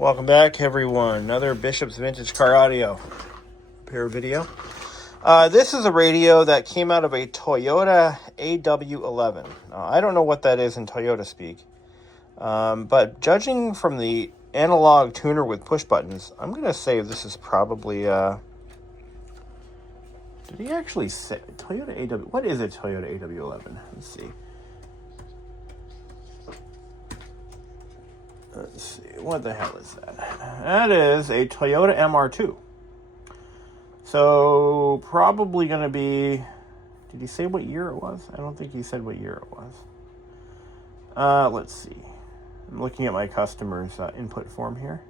Welcome back, everyone. Another Bishop's Vintage Car Audio repair video. This is a radio that came out of a Toyota AW11. I don't know what that is in Toyota speak, but judging from the analog tuner with push buttons, I'm going to say this is probably... did he actually say Toyota AW? What is a Toyota AW11? Let's see. Let's see, what the hell is that? That is a Toyota MR2. So, probably going to be... Did he say what year it was? I don't think he said what year it was. Let's see. I'm looking at my customer's input form here.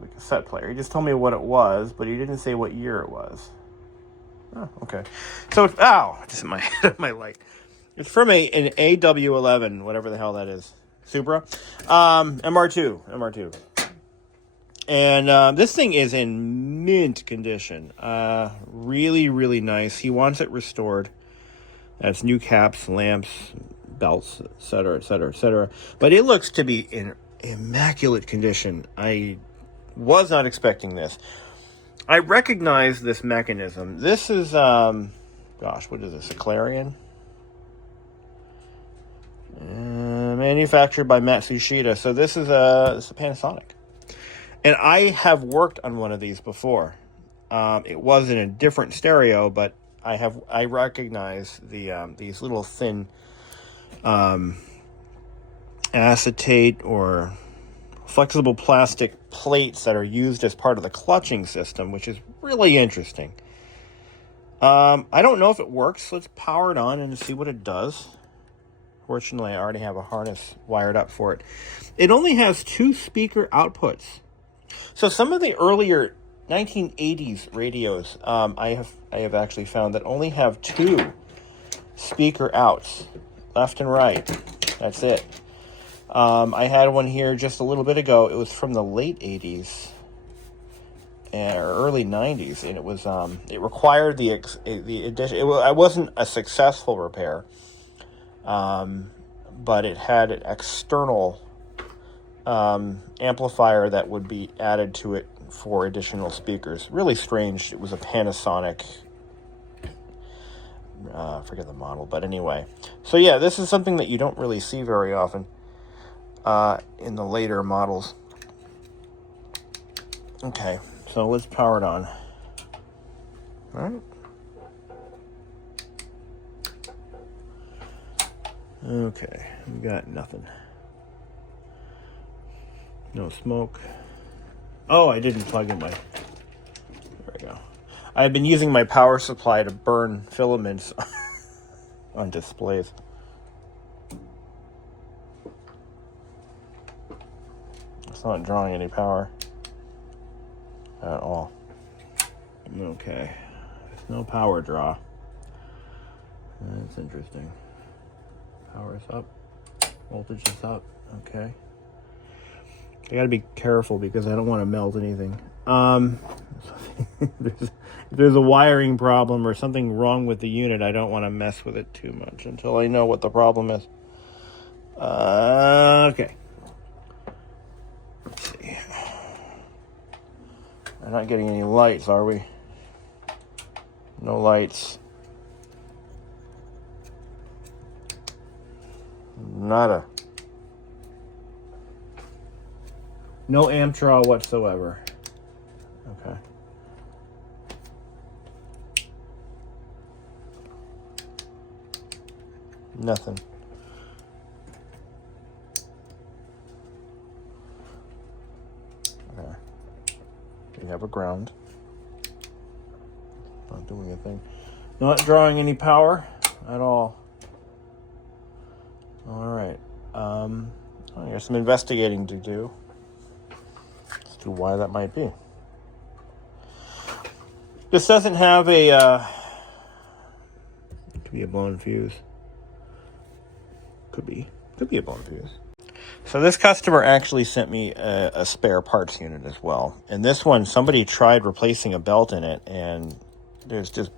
The cassette player. He just told me what it was, but he didn't say what year it was. Oh, okay. So, just in my head, my light. It's from an AW11, whatever the hell that is. Supra. MR2. And this thing is in mint condition. Really, really nice. He wants it restored. That's new caps, lamps, belts, etc., etc., etc. But it looks to be in immaculate condition. I was not expecting this. I recognize this mechanism. This is, what is this? A Clarion? Manufactured by Matsushita. So this is a Panasonic. And I have worked on one of these before. It was in a different stereo, but I recognize these little thin acetate or flexible plastic plates that are used as part of the clutching system, which is really interesting. I don't know if it works. Let's power it on and see what it does. Fortunately, I already have a harness wired up for it. It only has 2 speaker outputs. So some of the earlier 1980s radios, I have actually found that only have 2 speaker outs, left and right. That's it. I had one here just a little bit ago. It was from the late 80s or early 90s, and it was it required the addition. It wasn't a successful repair. But it had an external amplifier that would be added to it for additional speakers. Really strange. It was a Panasonic. I forget the model, but anyway. So yeah, this is something that you don't really see very often in the later models. Okay, so let's power it on. All right. Okay, we got nothing. No smoke. Oh, I didn't plug in my... There we go. I've been using my power supply to burn filaments on displays. It's not drawing any power at all. Okay. There's no power draw. That's interesting. Power's up. Voltage is up. Okay. I gotta be careful because I don't want to melt anything. If there's a wiring problem or something wrong with the unit, I don't want to mess with it too much until I know what the problem is. Okay. Let's see. We're not getting any lights, are we? No lights. Nada. No amp draw whatsoever. Okay. Nothing. Okay. We have a ground. Not doing a thing. Not drawing any power at all. All right. I got some investigating to do as to why that might be. This doesn't have a. Could be a blown fuse. Could be a blown fuse. So this customer actually sent me a spare parts unit as well, and this one somebody tried replacing a belt in it, and there's just.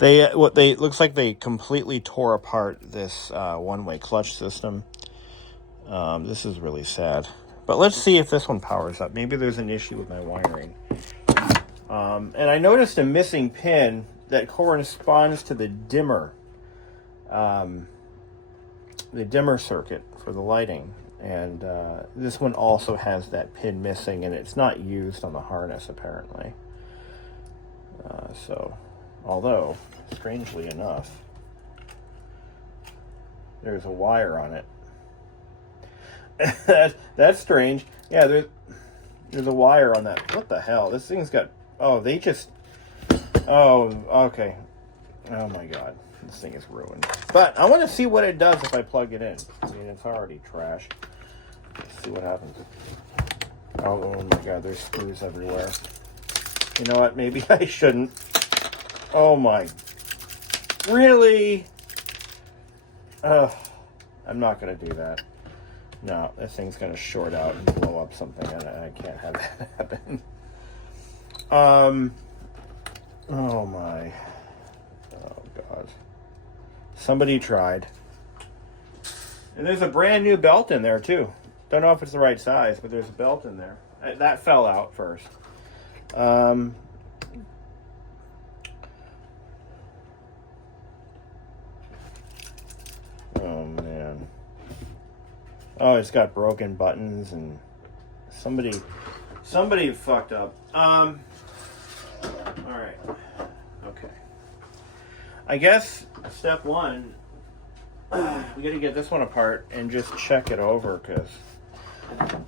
Looks like they completely tore apart this one-way clutch system. This is really sad. But let's see if this one powers up. Maybe there's an issue with my wiring. And I noticed a missing pin that corresponds to the dimmer circuit for the lighting. And this one also has that pin missing, and it's not used on the harness apparently. So, although, strangely enough, there's a wire on it. That's strange. Yeah, there's a wire on that. What the hell? This thing's got... Oh, they just... Oh, okay. Oh my god. This thing is ruined. But I want to see what it does if I plug it in. I mean, it's already trash. Let's see what happens. Oh my god, there's screws everywhere. You know what? Maybe I shouldn't. Oh my... Really? I'm not going to do that. No, this thing's going to short out and blow up something, and I can't have that happen. Oh my. Oh god. Somebody tried. And there's a brand new belt in there too. Don't know if it's the right size, but there's a belt in there. That fell out first. Oh man. Oh, it's got broken buttons, and somebody fucked up. All right. Okay. I guess step one, we got to get this one apart and just check it over, because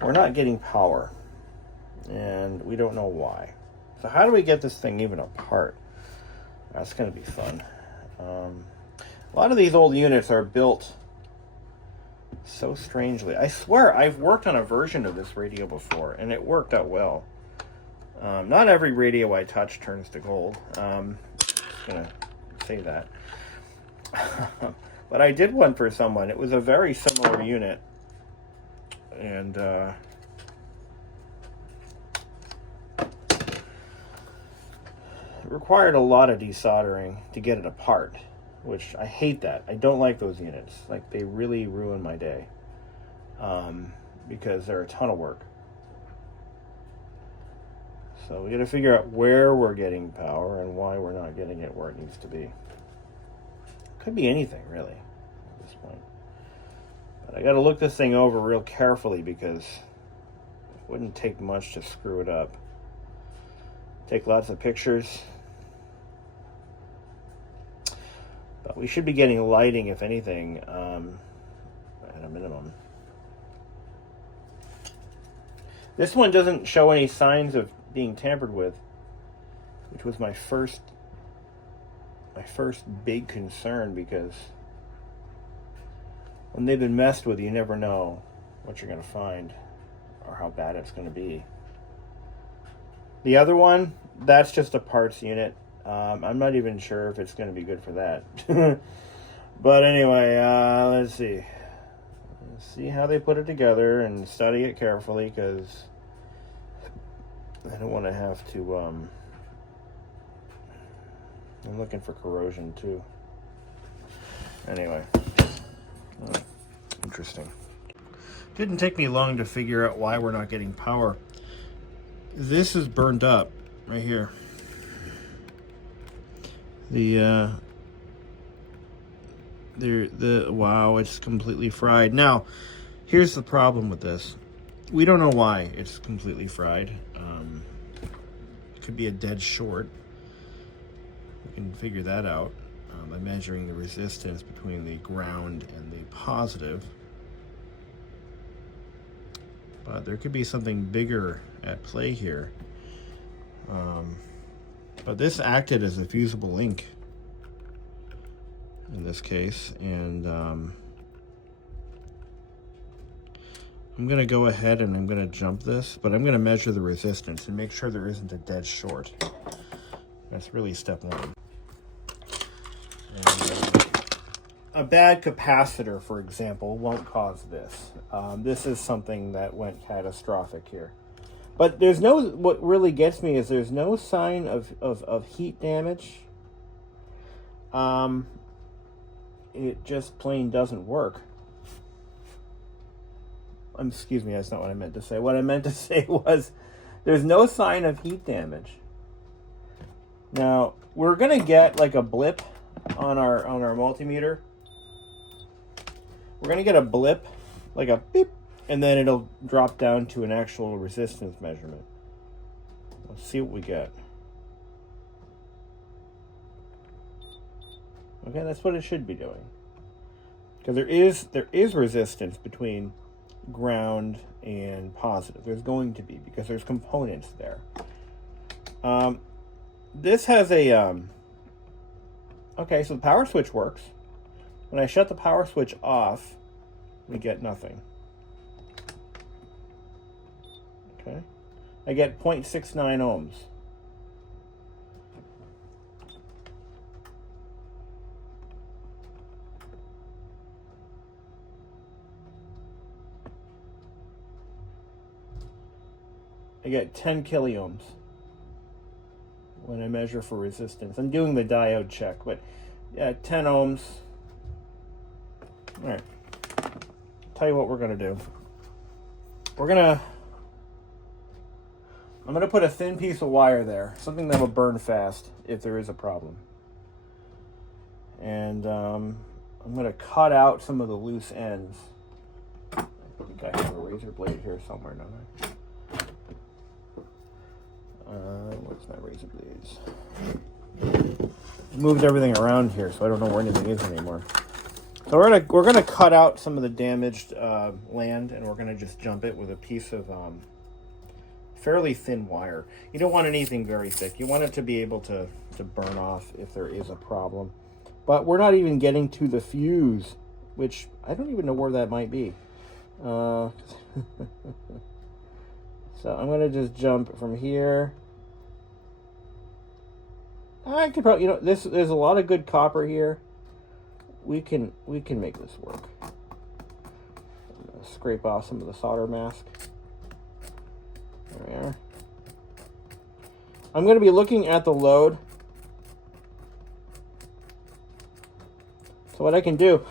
we're not getting power, and we don't know why. So how do we get this thing even apart? That's going to be fun. A lot of these old units are built so strangely. I swear I've worked on a version of this radio before, and it worked out well. Not every radio I touch turns to gold. I'm just gonna say that. But I did one for someone. It was a very similar unit, and it required a lot of desoldering to get it apart, which I hate that. I don't like those units. Like, they really ruin my day, because they're a ton of work. So we got to figure out where we're getting power and why we're not getting it where it needs to be. Could be anything, really, at this point. But I got to look this thing over real carefully, because it wouldn't take much to screw it up. Take lots of pictures. But we should be getting lighting, if anything, at a minimum. This one doesn't show any signs of being tampered with, which was my first big concern, because when they've been messed with, you never know what you're going to find or how bad it's going to be. The other one, that's just a parts unit. I'm not even sure if it's going to be good for that. But anyway, let's see. Let's see how they put it together and study it carefully, because I don't want to have to... I'm looking for corrosion too. Anyway. Interesting. Didn't take me long to figure out why we're not getting power. This is burned up right here. Wow, it's completely fried. Now, here's the problem with this. We don't know why it's completely fried. It could be a dead short. We can figure that out by measuring the resistance between the ground and the positive. But there could be something bigger at play here. But this acted as a fusible link in this case, and I'm going to go ahead and I'm going to jump this, but I'm going to measure the resistance and make sure there isn't a dead short. That's really step one. And, a bad capacitor, for example, won't cause this. This is something that went catastrophic here. But there's no, what really gets me is there's no sign of heat damage. It just plain doesn't work. excuse me, that's not what I meant to say. What I meant to say was there's no sign of heat damage. Now, we're going to get like a blip on our multimeter. We're going to get a blip, like a beep, and then it'll drop down to an actual resistance measurement. Let's see what we get. Okay, that's what it should be doing. Because there is resistance between ground and positive. There's going to be, because there's components there. This has a okay, so the power switch works. When I shut the power switch off, we get nothing. Okay, I get 0.69 ohms. I get 10 kiloohms when I measure for resistance. I'm doing the diode check, but yeah, 10 ohms. All right. Tell you what we're going to do. I'm going to put a thin piece of wire there, something that will burn fast if there is a problem. And I'm going to cut out some of the loose ends. I think I have a razor blade here somewhere, don't I? Where's my razor blades? Moved everything around here, so I don't know where anything is anymore. So we're gonna cut out some of the damaged land, and we're gonna just jump it with a piece of fairly thin wire. You don't want anything very thick. You want it to be able to burn off if there is a problem. But we're not even getting to the fuse, which I don't even know where that might be. So I'm gonna just jump from here. I could probably, there's a lot of good copper here. We can make this work. I'm gonna scrape off some of the solder mask. There we are. I'm gonna be looking at the load. So what I can do,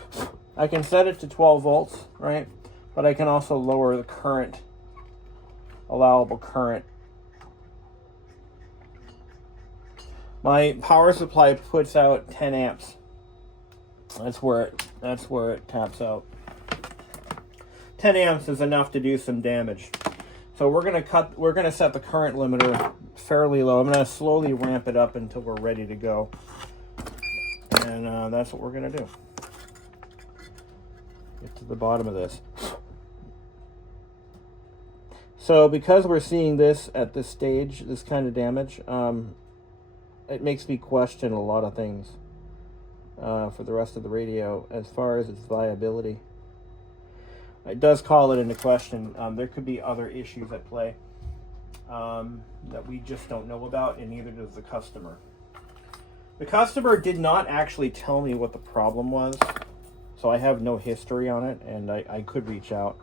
I can set it to 12 volts, right? But I can also lower the current, allowable current. My power supply puts out 10 amps. That's where it taps out. 10 amps is enough to do some damage. So we're gonna set the current limiter fairly low. I'm gonna slowly ramp it up until we're ready to go. And that's what we're gonna do. Get to the bottom of this. So because we're seeing this at this stage, this kind of damage, it makes me question a lot of things for the rest of the radio as far as its viability. It does call it into question. There could be other issues at play that we just don't know about, and neither does the customer. The customer did not actually tell me what the problem was, so I have no history on it, and I could reach out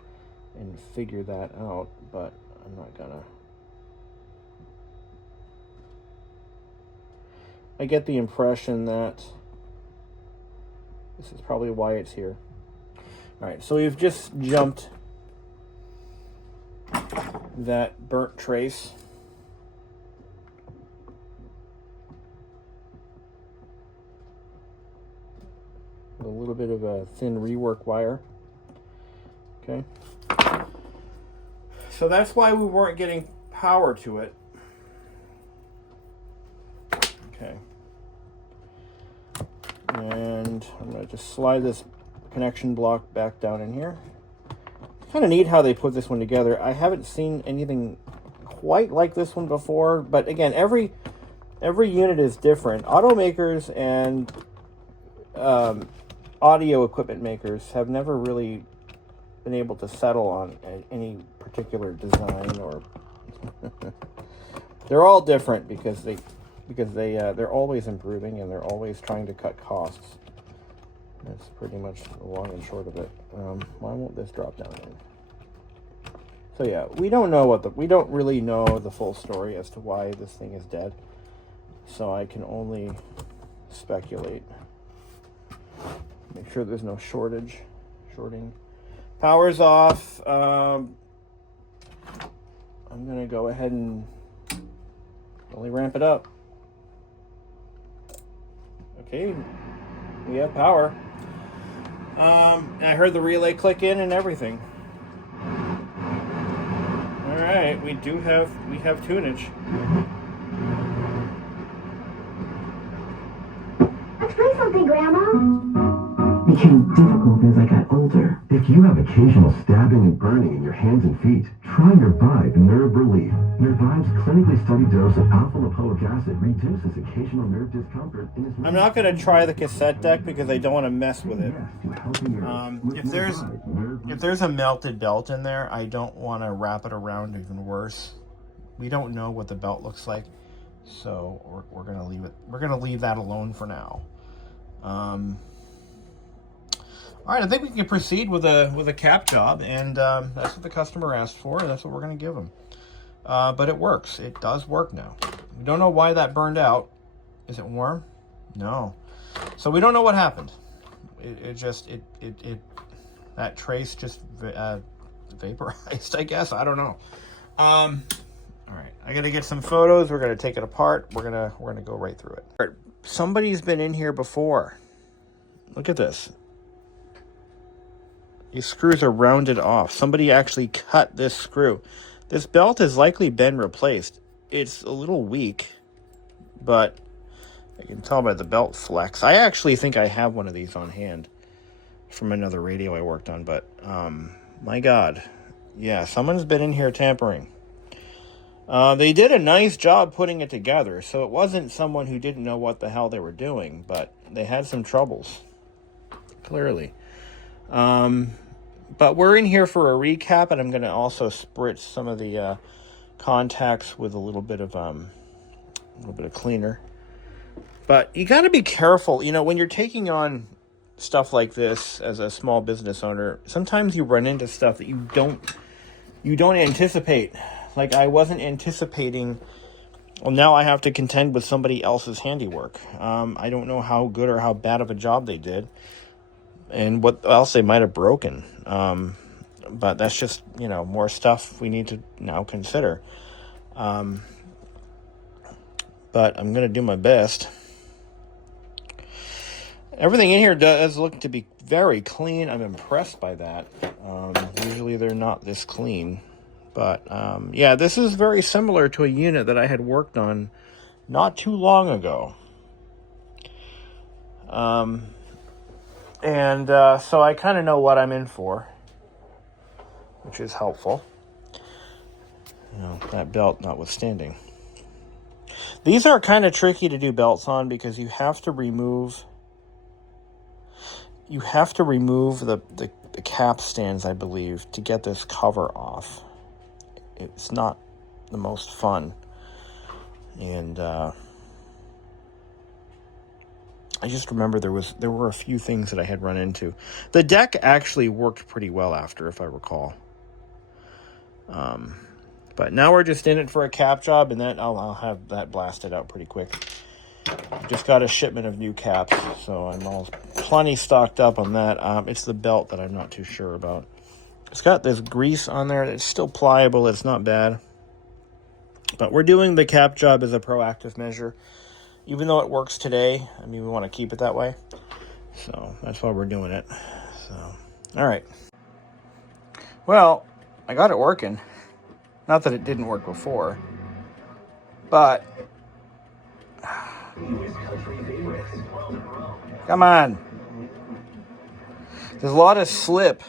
and figure that out, but I'm not gonna. I get the impression that this is probably why it's here. All right, so we've just jumped that burnt trace. With a little bit of a thin rework wire. Okay. So that's why we weren't getting power to it. Okay. And I'm going to just slide this connection block back down in here. It's kind of neat how they put this one together. I haven't seen anything quite like this one before, but again, every unit is different. Automakers and audio equipment makers have never really been able to settle on any particular design, or they're all different because they're always improving and they're always trying to cut costs. That's pretty much the long and short of it. Why won't this drop down in? So yeah, we don't really know the full story as to why this thing is dead. So I can only speculate. Make sure there's no shorting. Power's off. I'm going to go ahead and really ramp it up. Okay, we have power. And I heard the relay click in and everything. All right, we have tunage. Let's play something, Grandma. Became difficult as I got older. If you have occasional stabbing and burning in your hands and feet, try Nervive Nerve Relief. Nervive's clinically studied dose of alpha-lipoic acid reduces occasional nerve discomfort and is... I'm not going to try the cassette deck because I don't want to mess with it. If there's a melted belt in there, I don't want to wrap it around even worse. We don't know what the belt looks like, so we're going to leave it. We're going to leave that alone for now. All right, I think we can proceed with a cap job, and that's what the customer asked for, and that's what we're going to give them. But it works. It does work now. We don't know why that burned out. Is it warm? No. So we don't know what happened. That trace just vaporized, I guess. I don't know. All right, I got to get some photos. We're going to take it apart. We're gonna go right through it. All right, somebody's been in here before. Look at this. These screws are rounded off. Somebody actually cut this screw. This belt has likely been replaced. It's a little weak, but I can tell by the belt flex. I actually think I have one of these on hand from another radio I worked on, but my God. Yeah, someone's been in here tampering. They did a nice job putting it together, so it wasn't someone who didn't know what the hell they were doing, but they had some troubles, clearly. But we're in here for a recap, and I'm going to also spritz some of the contacts with a little bit of cleaner. But you got to be careful, when you're taking on stuff like this as a small business owner. Sometimes you run into stuff that you don't anticipate. Like I wasn't anticipating. Well, now I have to contend with somebody else's handiwork. I don't know how good or how bad of a job they did, and what else they might have broken. But that's just, more stuff we need to now consider. But I'm going to do my best. Everything in here does look to be very clean. I'm impressed by that. Usually they're not this clean. But, yeah, this is very similar to a unit that I had worked on not too long ago. So I kind of know what I'm in for, which is helpful. That belt notwithstanding. These are kind of tricky to do belts on because you have to remove the cap stands, I believe, to get this cover off. It's not the most fun. And I just remember there were a few things that I had run into. The deck actually worked pretty well after, if I recall. But now we're just in it for a cap job, and that I'll have that blasted out pretty quick. Just got a shipment of new caps, so I'm all plenty stocked up on that. It's the belt that I'm not too sure about. It's got this grease on there. It's still pliable. It's not bad. But we're doing the cap job as a proactive measure. Even though it works today, we want to keep it that way. So that's why we're doing it. So, all right. Well, I got it working. Not that it didn't work before, but come on. There's a lot of slip.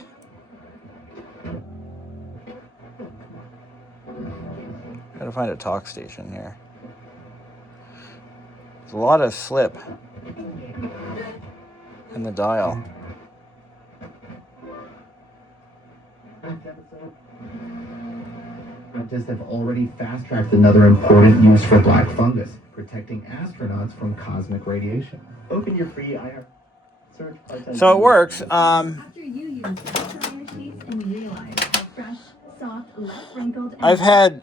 Gotta find a talk station here. There's a lot of slip in the dial. Scientists have already fast-tracked another important use for black fungus, protecting astronauts from cosmic radiation. Open your free IR search. So it works. After you use the sheets and realize how fresh, soft, less wrinkled, I've had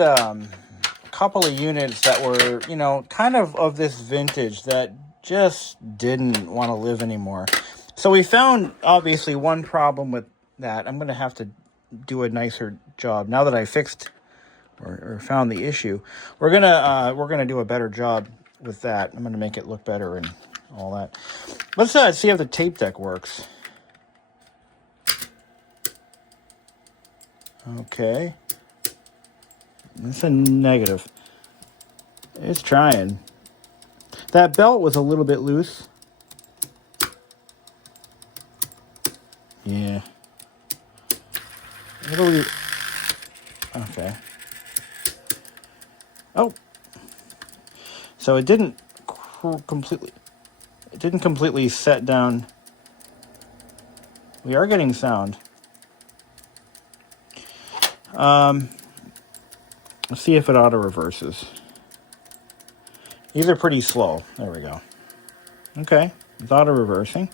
a couple of units that were, kind of this vintage that just didn't want to live anymore. So we found, obviously, one problem with that. I'm going to have to do a nicer job. Now that I fixed or found the issue, we're gonna do a better job with that. I'm going to make it look better and all that. Let's see how the tape deck works. Okay. That's a negative. It's trying. That belt was a little bit loose. Yeah. Okay. Oh. So it didn't completely set down. We are getting sound. Let's see if it auto reverses. These are pretty slow. There we go. Okay, it's auto reversing.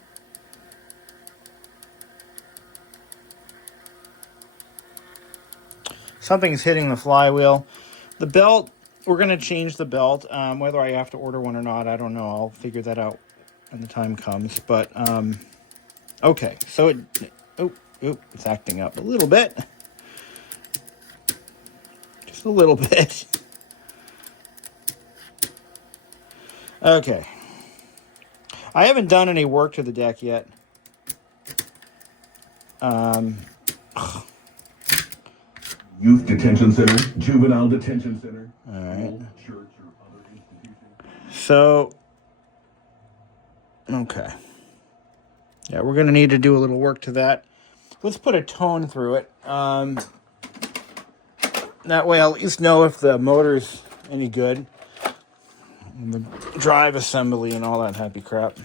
Something's hitting the flywheel. The belt, we're going to change the belt. Whether I have to order one or not, I don't know. I'll figure that out when the time comes. But, okay. So it's acting up a little bit. Just a little bit. Okay. I haven't done any work to the deck yet. Youth Detention Center, Juvenile Detention Center. All right. Church or other institution. So, okay. Yeah, we're going to need to do a little work to that. Let's put a tone through it. That way I'll at least know if the motor's any good. And the drive assembly and all that happy crap.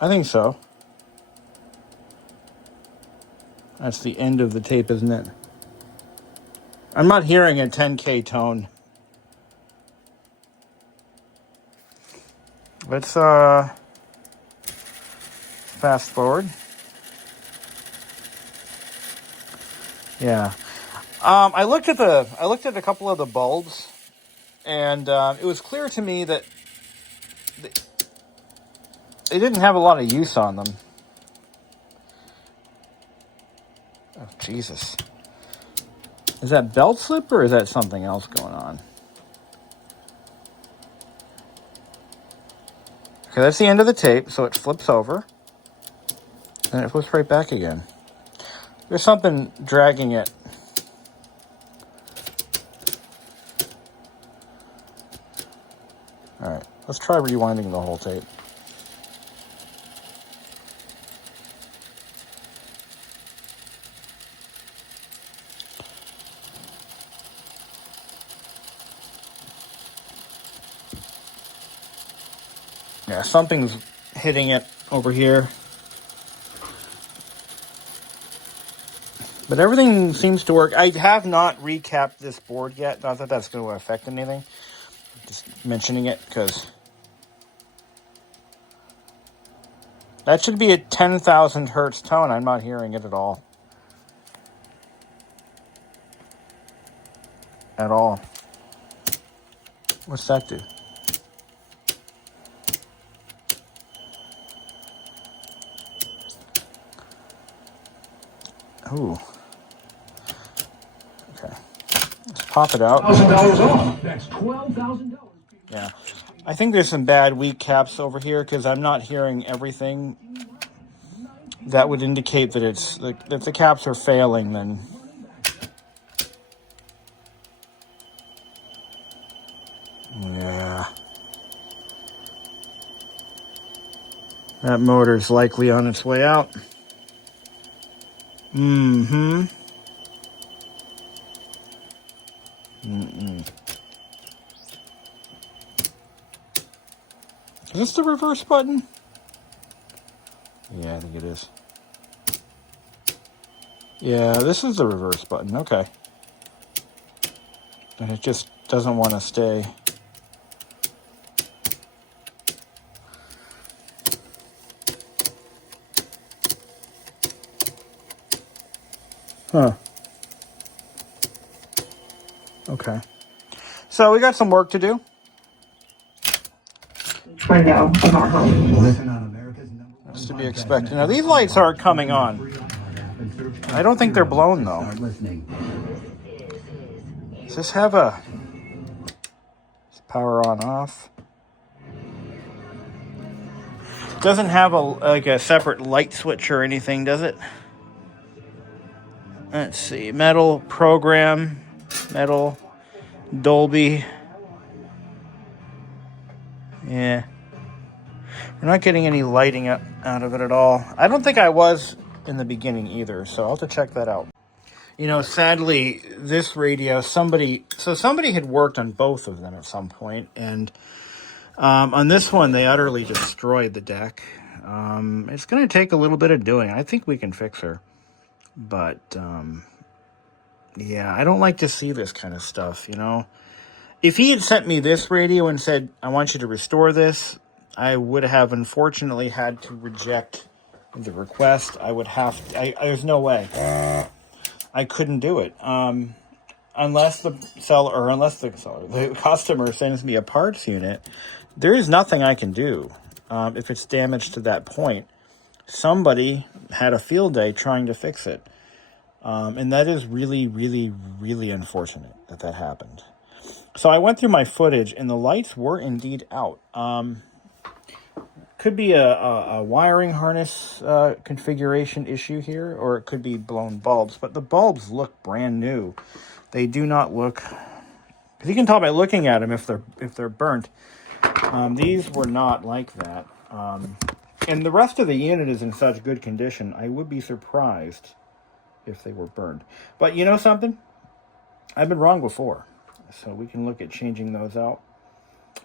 I think so. That's the end of the tape, isn't it? I'm not hearing a 10K tone. Let's fast forward. Yeah. I looked at a couple of the bulbs, and it was clear to me that they didn't have a lot of use on them. Oh, Jesus. Is that belt slip or is that something else going on? Okay, that's the end of the tape, so it flips over. And it flips right back again. There's something dragging it. Alright, let's try rewinding the whole tape. Yeah, something's hitting it over here. But everything seems to work. I have not recapped this board yet. Not that that's going to affect anything. Just mentioning it because that should be a 10,000 hertz tone. I'm not hearing it at all. At all. What's that do? Ooh. Okay. Let's pop it out. $1,000 off. That's $12,000. Yeah. I think there's some bad weak caps over here because I'm not hearing everything that would indicate that it's if the caps are failing, then yeah. That motor's likely on its way out. Mm-hmm. Mm-mm. Is this the reverse button? Yeah, I think it is. Yeah, this is the reverse button. Okay. And it just doesn't want to stay. Huh. Okay. Okay. So we got some work to do. Window of our home. Listen on America's number one That's to be podcast expected. Now, network. these lights aren't coming on. I don't think they're blown, though. Start listening. Does this have a power on off? Doesn't have a separate light switch or anything, does it? Let's see. Metal program, metal Dolby. Yeah. We're not getting any lighting out of it at all. I don't think I was in the beginning either, so I'll have to check that out. You know, sadly, this radio, somebody had worked on both of them at some point, and on this one, they utterly destroyed the deck. It's going to take a little bit of doing. I think we can fix her. But, yeah, I don't like to see this kind of stuff, you know. If he had sent me this radio and said, I want you to restore this, I would have unfortunately had to reject the request. There's no way. I couldn't do it. Unless the customer sends me a parts unit, there is nothing I can do. If it's damaged to that point, somebody had a field day trying to fix it. And that is really, really, really unfortunate that happened. So I went through my footage, and the lights were indeed out. Could be a wiring harness configuration issue here, or it could be blown bulbs. But the bulbs look brand new. They do not look, because you can tell by looking at them if they're burnt. These were not like that. And the rest of the unit is in such good condition, I would be surprised if they were burned. But you know something? I've been wrong before. So we can look at changing those out.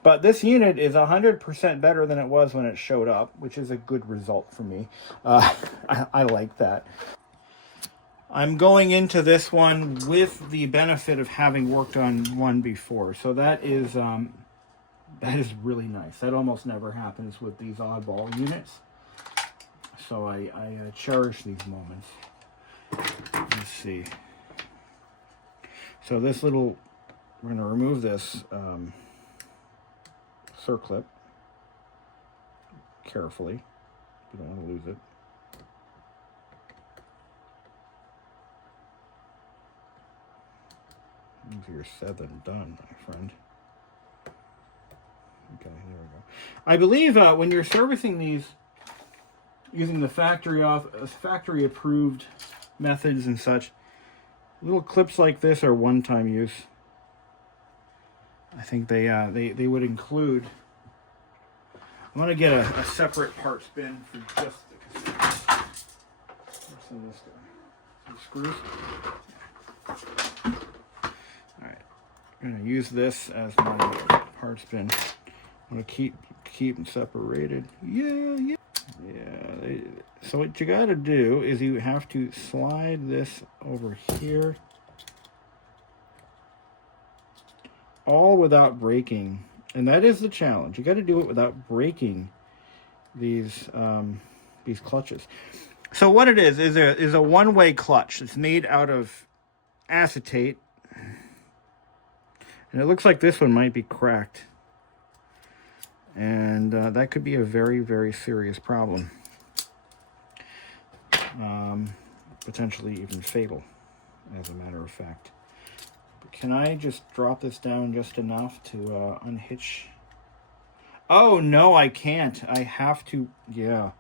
But this unit is 100% better than it was when it showed up, which is a good result for me. I like that. I'm going into this one with the benefit of having worked on one before. So that is really nice. That almost never happens with these oddball units. So I cherish these moments. Let's see. So this little, we're going to remove this circlip carefully. You don't want to lose it. Easier said than done, my friend. Okay, there we go. I believe when you're servicing these using the factory approved methods and such, little clips like this are one-time use. I think they would include. I'm gonna get a separate parts bin for just the cassettes. What's in this guy? Some screws. All right, I'm gonna use this as my parts bin. I'm gonna keep them separated. Yeah. So what you got to do is you have to slide this over here, all without breaking, and that is the challenge. You got to do it without breaking these clutches. So what it is a one-way clutch. It's made out of acetate, and it looks like this one might be cracked. And that could be a very, very serious problem. Potentially even fatal, as a matter of fact. But can I just drop this down just enough to unhitch? Oh, no, I can't. I have to, yeah.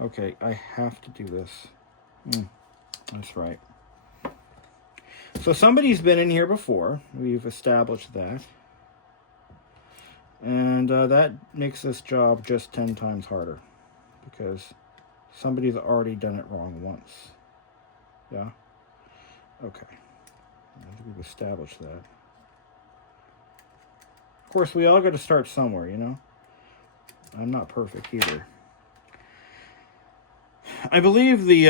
Okay, I have to do this. That's right. So somebody's been in here before. We've established that. And that makes this job just 10 times harder, because somebody's already done it wrong once. Yeah? Okay. I think we've established that. Of course, we all got to start somewhere, you know? I'm not perfect either. I believe the...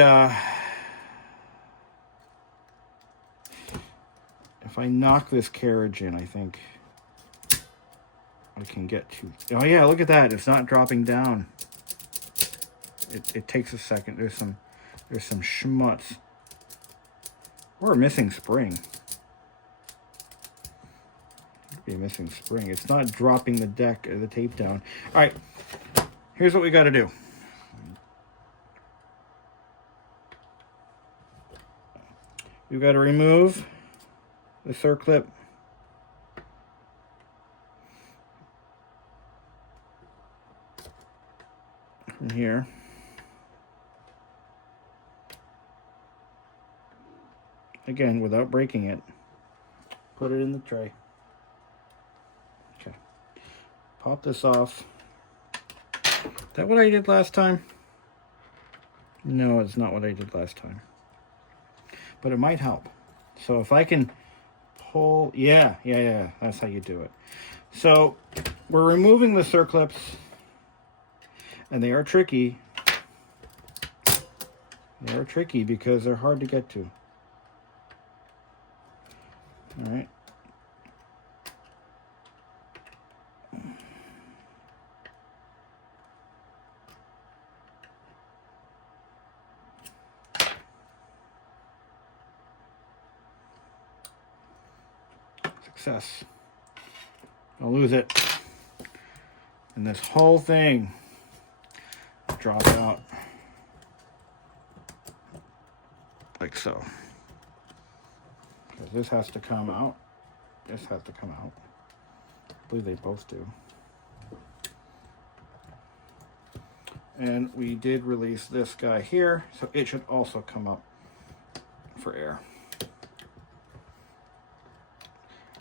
if I knock this carriage in, I think I can get to... Oh yeah, look at that. It's not dropping down. It takes a second. There's some schmutz. Or a missing spring. Must be a missing spring. It's not dropping the deck or the tape down. All right, here's what we got to do. We've got to remove the circlip from here. Again, without breaking it. Put it in the tray. Okay. Pop this off. Is that what I did last time? No, it's not what I did last time. But it might help. So if I can pull... Yeah. That's how you do it. So we're removing the circlips. And they are tricky. They are tricky because they're hard to get to. All right. Success. I'll lose it. And this whole thing drop out like so. Because this has to come out. This has to come out. I believe they both do. And we did release this guy here, so it should also come up for air.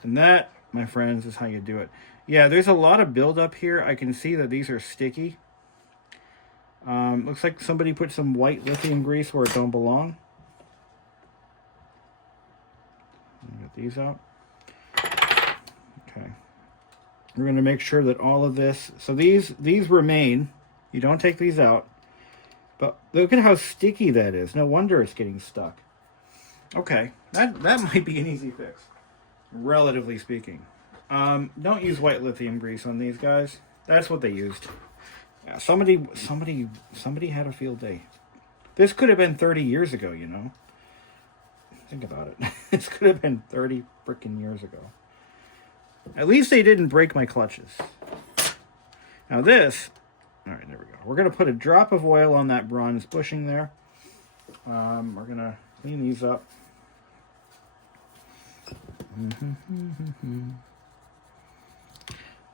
And that, my friends, is how you do it. Yeah, there's a lot of buildup here. I can see that these are sticky. Looks like somebody put some white lithium grease where it don't belong. Get these out. Okay. We're going to make sure that all of this... So these remain. You don't take these out. But look at how sticky that is. No wonder it's getting stuck. Okay. That might be an easy fix. Relatively speaking. Don't use white lithium grease on these guys. That's what they used. Yeah, somebody had a field day. This could have been 30 years ago, you know. Think about it. This could have been 30 freaking years ago. At least they didn't break my clutches. Now this, all right, there we go. We're going to put a drop of oil on that bronze bushing there. We're going to clean these up.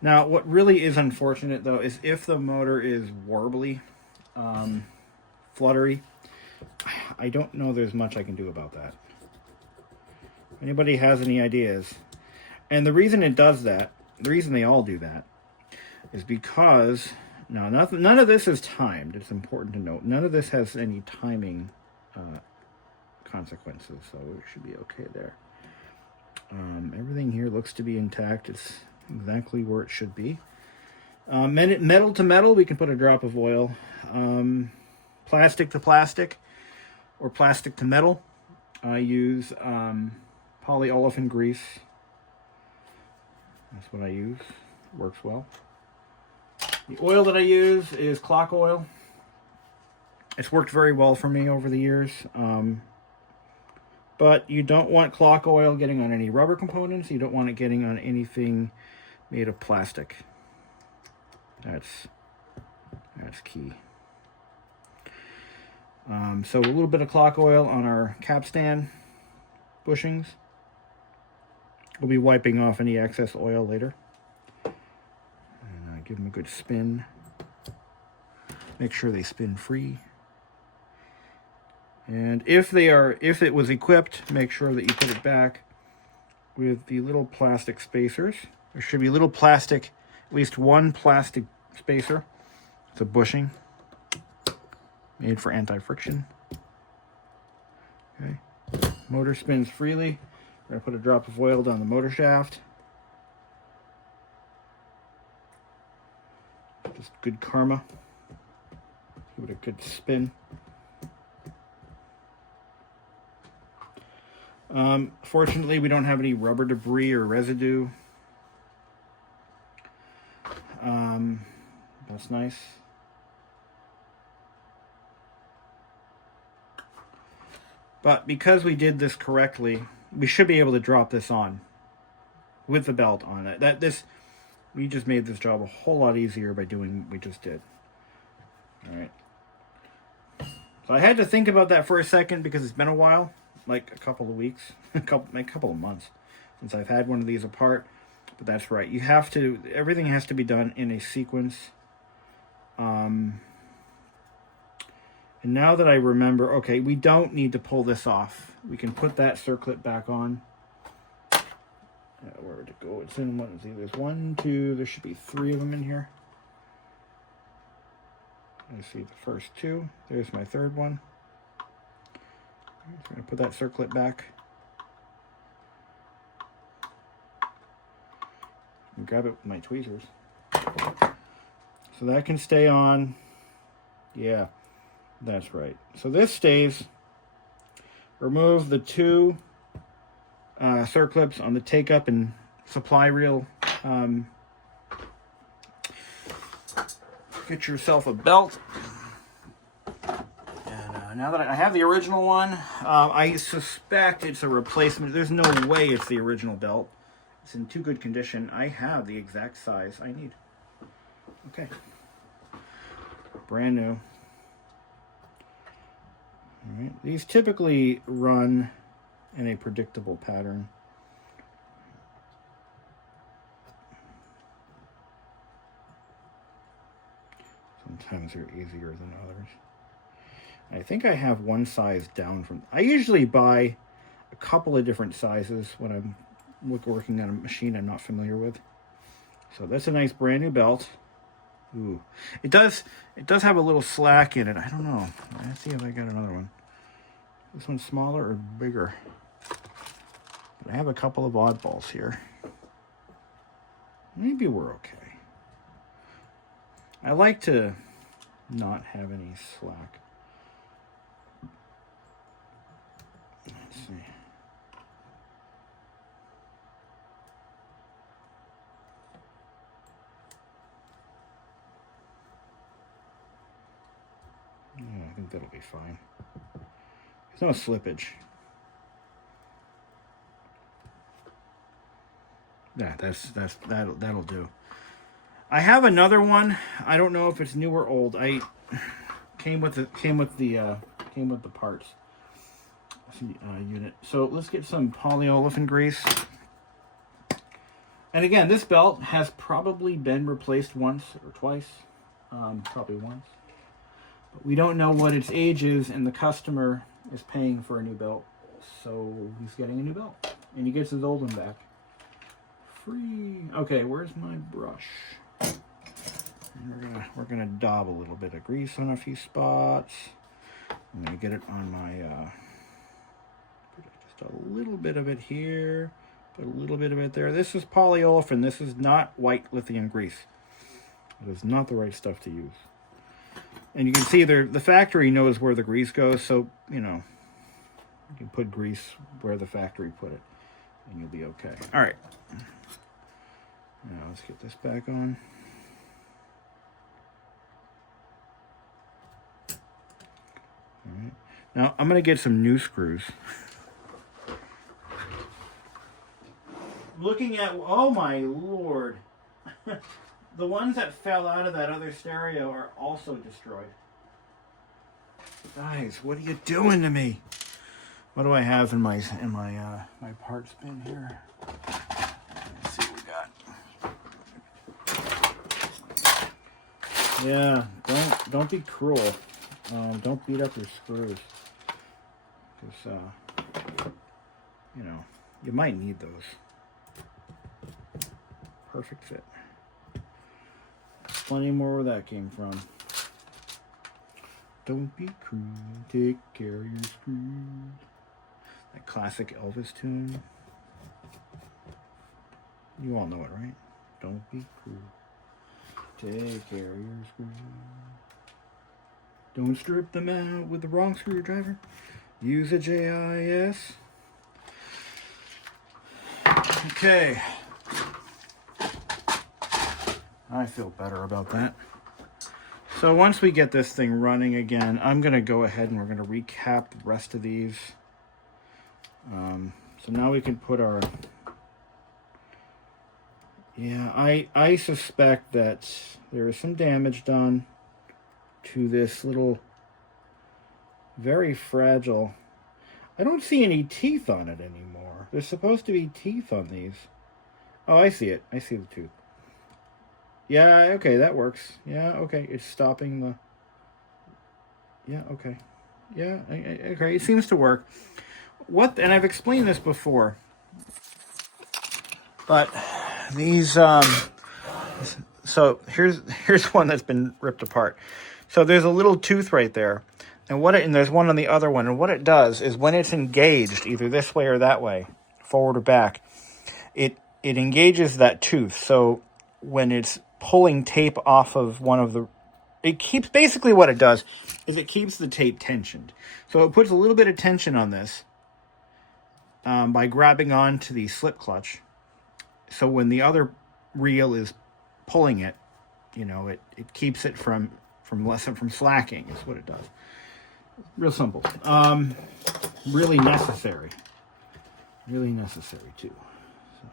Now, what really is unfortunate, though, is if the motor is warbly, fluttery, I don't know there's much I can do about that. If anybody has any ideas. And the reason it does that, the reason they all do that, is because, now, none of this is timed. It's important to note. None of this has any timing consequences, so it should be okay there. Everything here looks to be intact. It's exactly where it should be. Metal to metal, we can put a drop of oil. Plastic to plastic, or plastic to metal, I use polyolefin grease. That's what I use. Works well. The oil that I use is clock oil. It's worked very well for me over the years. But you don't want clock oil getting on any rubber components. You don't want it getting on anything made of plastic. That's key. So a little bit of clock oil on our capstan bushings. We'll be wiping off any excess oil later. And give them a good spin. Make sure they spin free. And if it was equipped, make sure that you put it back with the little plastic spacers. There should be a little plastic, at least one plastic spacer. It's a bushing made for anti-friction. Okay. Motor spins freely. We're going to put a drop of oil down the motor shaft. Just good karma. Give it a good spin. Fortunately, we don't have any rubber debris or residue. That's nice. But because we did this correctly, we should be able to drop this on with the belt on it. We just made this job a whole lot easier by doing what we just did. All right. So I had to think about that for a second because it's been a while, like a couple of weeks, a couple of months since I've had one of these apart. But that's right. Everything has to be done in a sequence. And now that I remember, okay, we don't need to pull this off. We can put that circlip back on. Where would it go? It's in one. There's 1, 2. There should be 3 of them in here. Let's see the first 2. There's my third one. I'm going to put that circlip back. And grab it with my tweezers. So that can stay on. Yeah, that's right. So this stays. Remove the 2 circlips on the take up and supply reel. Get yourself a belt. And now that I have the original one, I suspect it's a replacement. There's no way it's the original belt. It's in too good condition. I have the exact size I need. Okay. Brand new. All right. These typically run in a predictable pattern. Sometimes they're easier than others. I think I have one size down from... I usually buy a couple of different sizes when I'm working on a machine I'm not familiar with. So that's a nice brand new belt. Ooh. It does have a little slack in it. I don't know. Let's see if I got another one. This one's smaller or bigger? But I have a couple of oddballs here. Maybe we're okay. I like to not have any slack. Let's see. Yeah, I think that'll be fine. There's no slippage. Yeah, that'll do. I have another one. I don't know if it's new or old. I came with the parts unit. So let's get some polyolefin grease. And again, this belt has probably been replaced once or twice, probably once. But we don't know what its age is, and the customer is paying for a new belt, so he's getting a new belt, and he gets his old one back. Free. Okay, where's my brush? And we're gonna daub a little bit of grease on a few spots. I'm gonna get it on my put just a little bit of it here, put a little bit of it there. This is polyolefin. This is not white lithium grease. It is not the right stuff to use. And you can see there, the factory knows where the grease goes, so you know you can put grease where the factory put it, and you'll be okay. All right. Now let's get this back on. All right. Now I'm going to get some new screws. Looking at, oh my lord. The ones that fell out of that other stereo are also destroyed. Guys, what are you doing to me? What do I have in my my parts bin here? Let's see what we got. Yeah, don't be cruel. Don't beat up your screws, because you know you might need those. Perfect fit. Plenty more where that came from. Don't be cruel, take care of your screws. That classic Elvis tune. You all know it, right? Don't be cruel, take care of your screws. Don't strip them out with the wrong screwdriver. Use a JIS. Okay. I feel better about that. So once we get this thing running again, I'm going to go ahead and we're going to recap the rest of these. So now we can put our Yeah, I suspect that there is some damage done to this little very fragile. I don't see any teeth on it anymore. There's supposed to be teeth on these. Oh, I see it. I see the tooth. Yeah, okay, that works. Yeah, okay, it's stopping the... Yeah, okay. Yeah, okay, it seems to work. And I've explained this before, but these, so here's one that's been ripped apart. So there's a little tooth right there, and there's one on the other one, and what it does is when it's engaged, either this way or that way, forward or back, it engages that tooth. So when it's pulling tape off of one of the, it keeps, basically what it does is it keeps the tape tensioned. So it puts a little bit of tension on this by grabbing onto the slip clutch. So when the other reel is pulling it, you know, it keeps it from slacking is what it does. Real simple. Really necessary. Really necessary too. So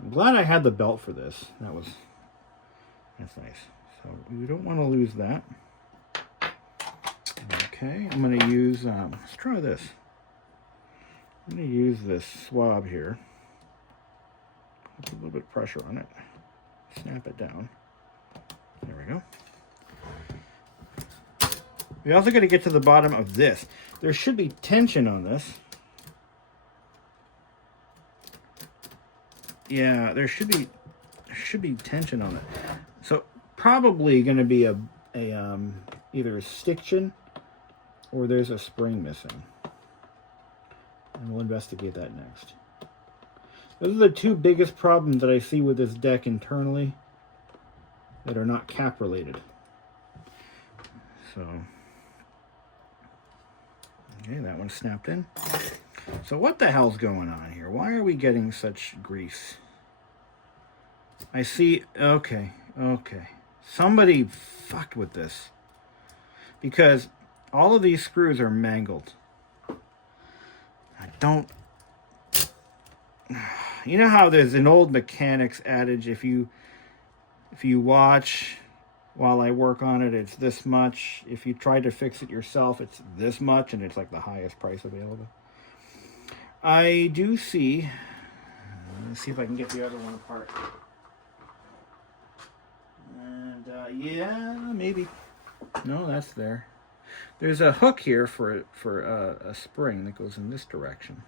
I'm glad I had the belt for this. That's nice. So we don't want to lose that. Okay, I'm going to use, let's try this. I'm going to use this swab here. Put a little bit of pressure on it. Snap it down. There we go. We also got to get to the bottom of this. There should be tension on this. Yeah, there should be tension on it. So probably going to be a either a stiction or there's a spring missing. And we'll investigate that next. Those are the two biggest problems that I see with this deck internally that are not cap related. So, okay, that one snapped in. So what the hell's going on here? Why are we getting such grease? I see, okay. Somebody fucked with this. Because all of these screws are mangled. You know how there's an old mechanics adage, if you watch while I work on it, it's this much. If you try to fix it yourself, it's this much, and it's like the highest price available. I do see, let's see if I can get the other one apart. And yeah, maybe. No, that's there. There's a hook here for a spring that goes in this direction.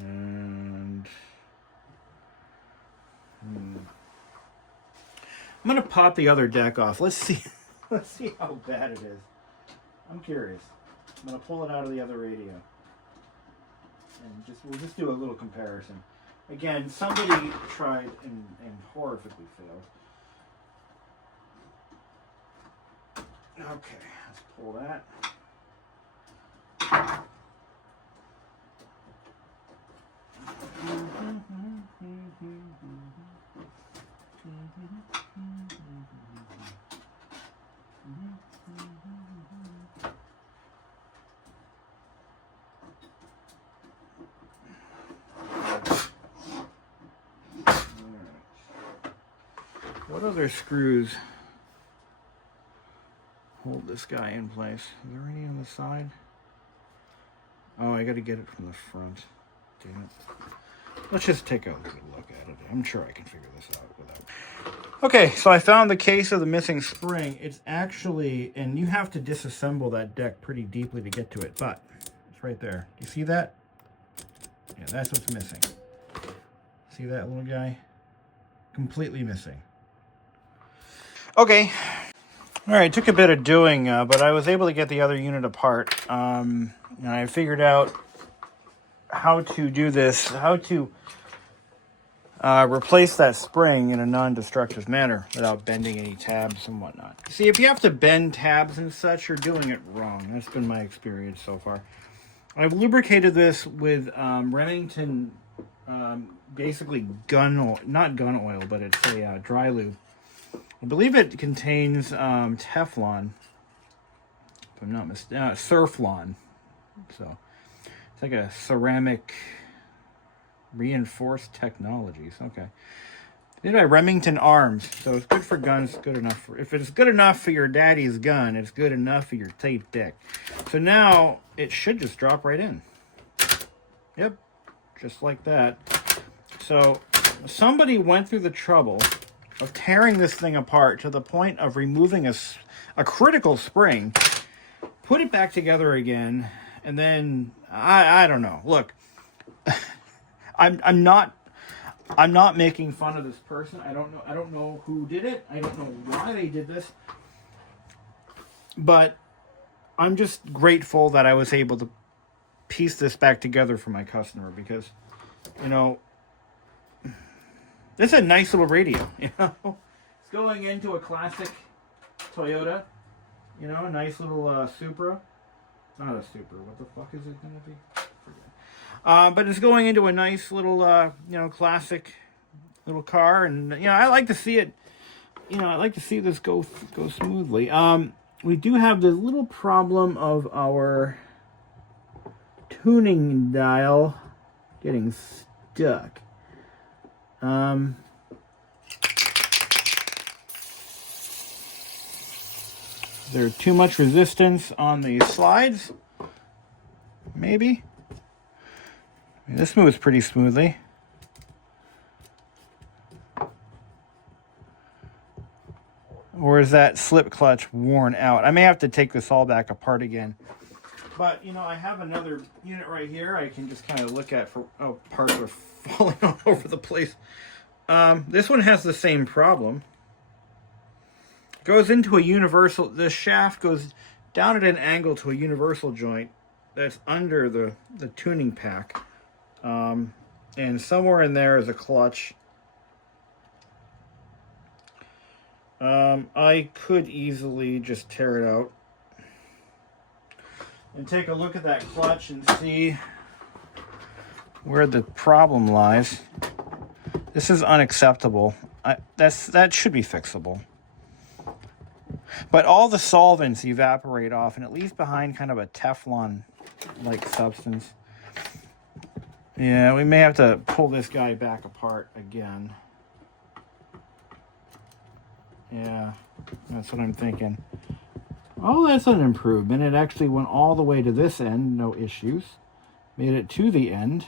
And I'm gonna pop the other deck off. Let's see how bad it is. I'm curious. I'm gonna pull it out of the other radio, and we'll just do a little comparison. Again, somebody tried and horrifically failed. Okay, let's pull that. What other screws hold this guy in place? Is there any on the side? Oh, I got to get it from the front. Damn it. Let's just take a good look at it. I'm sure I can figure this out without... Okay, so I found the case of the missing spring. It's actually, and you have to disassemble that deck pretty deeply to get to it, but it's right there. You see that? Yeah, that's what's missing. See that little guy? Completely missing. Okay. All right, it took a bit of doing, but I was able to get the other unit apart. And I figured out how to do this, how to replace that spring in a non-destructive manner without bending any tabs and whatnot. See, if you have to bend tabs and such, you're doing it wrong. That's been my experience so far. I've lubricated this with Remington, basically gun oil, not gun oil, but it's a dry lube. I believe it contains Teflon, if I'm not mistaken, Surflon. So it's like a ceramic Reinforced technologies. Okay. Made by Remington Arms. So it's good for guns. Good enough for... If it's good enough for your daddy's gun, it's good enough for your tape deck. So now it should just drop right in. Yep. Just like that. So somebody went through the trouble of tearing this thing apart to the point of removing a critical spring, put it back together again, and then I don't know. Look, I'm not making fun of this person. I don't know who did it. I don't know why they did this. But I'm just grateful that I was able to piece this back together for my customer, because, you know, this is a nice little radio, you know. It's going into a classic Toyota, you know, a nice little Supra. Not a Supra. What the fuck is it going to be? But it's going into a nice little, you know, classic little car, and you know, I like to see it. You know, I like to see this go smoothly. We do have this little problem of our tuning dial getting stuck. Is there too much resistance on the slides? Maybe. I mean, this moves pretty smoothly. Or is that slip clutch worn out? I may have to take this all back apart again. But, you know, I have another unit right here I can just kind of look at for... Oh, parts are falling all over the place. This one has the same problem. Goes into a universal... The shaft goes down at an angle to a universal joint that's under the tuning pack. And somewhere in there is a clutch. I could easily just tear it out and take a look at that clutch and see where the problem lies. This is unacceptable. That should be fixable. But all the solvents evaporate off and it leaves behind kind of a Teflon-like substance. Yeah, we may have to pull this guy back apart again. Yeah, that's what I'm thinking. Oh, that's an improvement. It actually went all the way to this end, no issues. Made it to the end.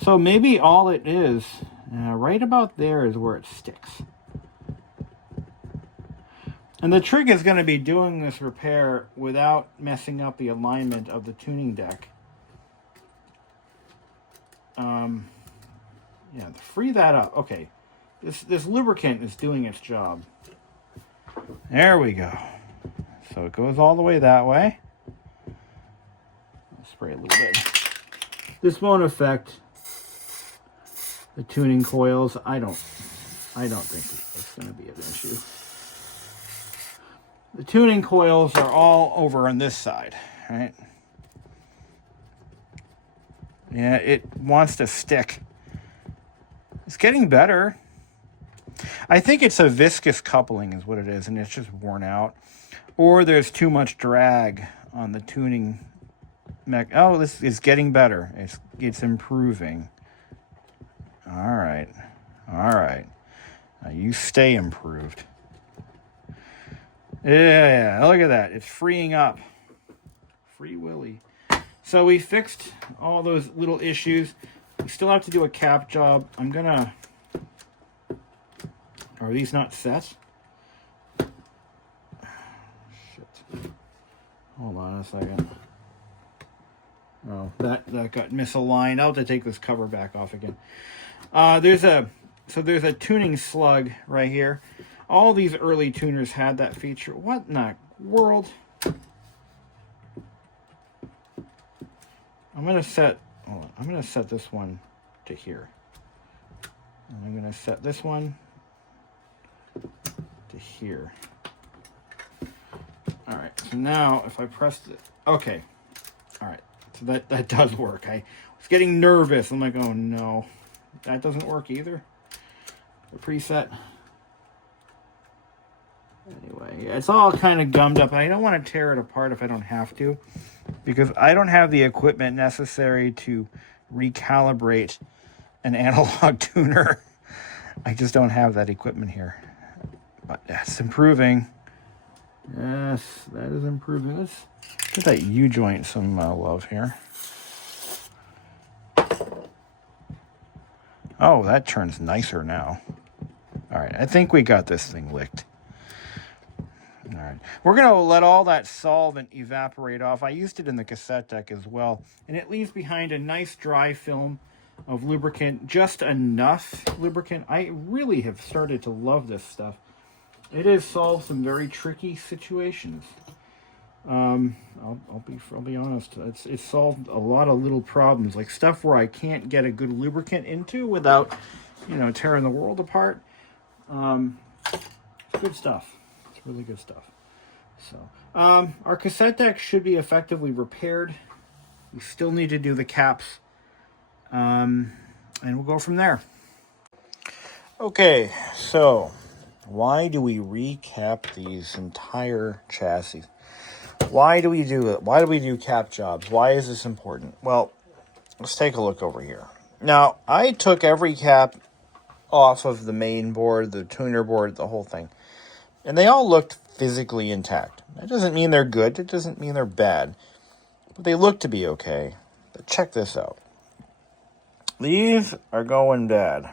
So maybe all it is, right about there is where it sticks. And the trick is going to be doing this repair without messing up the alignment of the tuning deck. Yeah, free that up. Okay. This lubricant is doing its job. There we go. So it goes all the way that way. I'll spray a little bit. This won't affect the tuning coils. I don't think it's going to be an issue. The tuning coils are all over on this side, right? Yeah, it wants to stick. It's getting better. I think it's a viscous coupling is what it is, and it's just worn out. Or there's too much drag on the tuning mech. Oh, this is getting better. It's improving. All right. Now you stay improved. Yeah, look at that. It's freeing up. Free Willy. So we fixed all those little issues. We still have to do a cap job. I'm gonna... Are these not set? Shit. Hold on a second. Oh, that got misaligned. I'll have to take this cover back off again. There's a tuning slug right here. All these early tuners had that feature. What in the world? I'm gonna set this one to here. And I'm gonna set this one to here. All right. So now if I press it, okay. All right. So that does work. I was getting nervous. I'm like, oh no, that doesn't work either. The preset. Anyway, it's all kind of gummed up. I don't want to tear it apart if I don't have to, because I don't have the equipment necessary to recalibrate an analog tuner. I just don't have that equipment here. But that's improving. Yes, that is improving. Let's give that U-joint some love here. Oh, that turns nicer now. All right, I think we got this thing licked. All right, we're going to let all that solvent evaporate off. I used it in the cassette deck as well, and it leaves behind a nice dry film of lubricant, just enough lubricant. I really have started to love this stuff. It has solved some very tricky situations. I'll be honest. It's solved a lot of little problems, like stuff where I can't get a good lubricant into without, tearing the world apart. It's good stuff. It's really good stuff. So, our cassette deck should be effectively repaired. We still need to do the caps, and we'll go from there. Okay, so why do we recap these entire chassis? Why do we do it? Why do we do cap jobs? Why is this important? Well, let's take a look over here. Now, I took every cap off of the main board, the tuner board, the whole thing. And they all looked physically intact. That doesn't mean they're good. It doesn't mean they're bad. But they look to be okay. But check this out. These are going bad.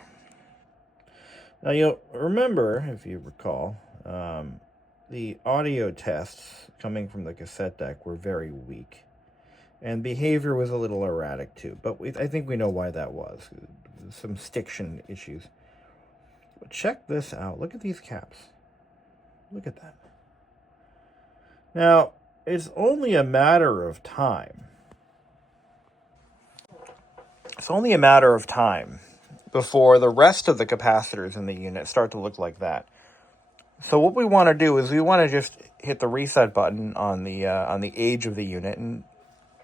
Now, you'll remember, if you recall, the audio tests coming from the cassette deck were very weak. And behavior was a little erratic, too. But I think we know why that was. Some stiction issues. But check this out. Look at these caps. Look at that. Now, it's only a matter of time. It's only a matter of time before the rest of the capacitors in the unit start to look like that. So what we want to do is we want to just hit the reset button on the age of the unit and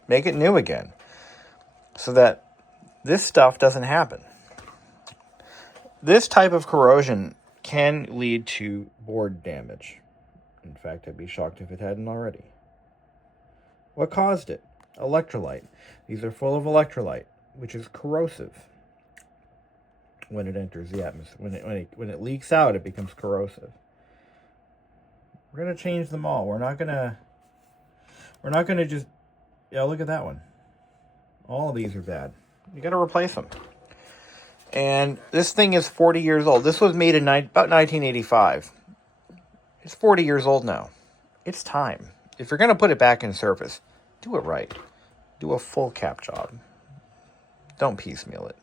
make it new again, so that this stuff doesn't happen. This type of corrosion can lead to board damage. In fact, I'd be shocked if it hadn't already. What caused it? Electrolyte. These are full of electrolyte, which is corrosive when it enters the atmosphere. When it leaks out, it becomes corrosive. We're gonna change them all. We're not gonna just, look at that one. All of these are bad. You gotta replace them. And this thing is 40 years old. This was made in about 1985. It's 40 years old now. It's time. If you're gonna put it back in service, do it right. Do a full cap job. Don't piecemeal it.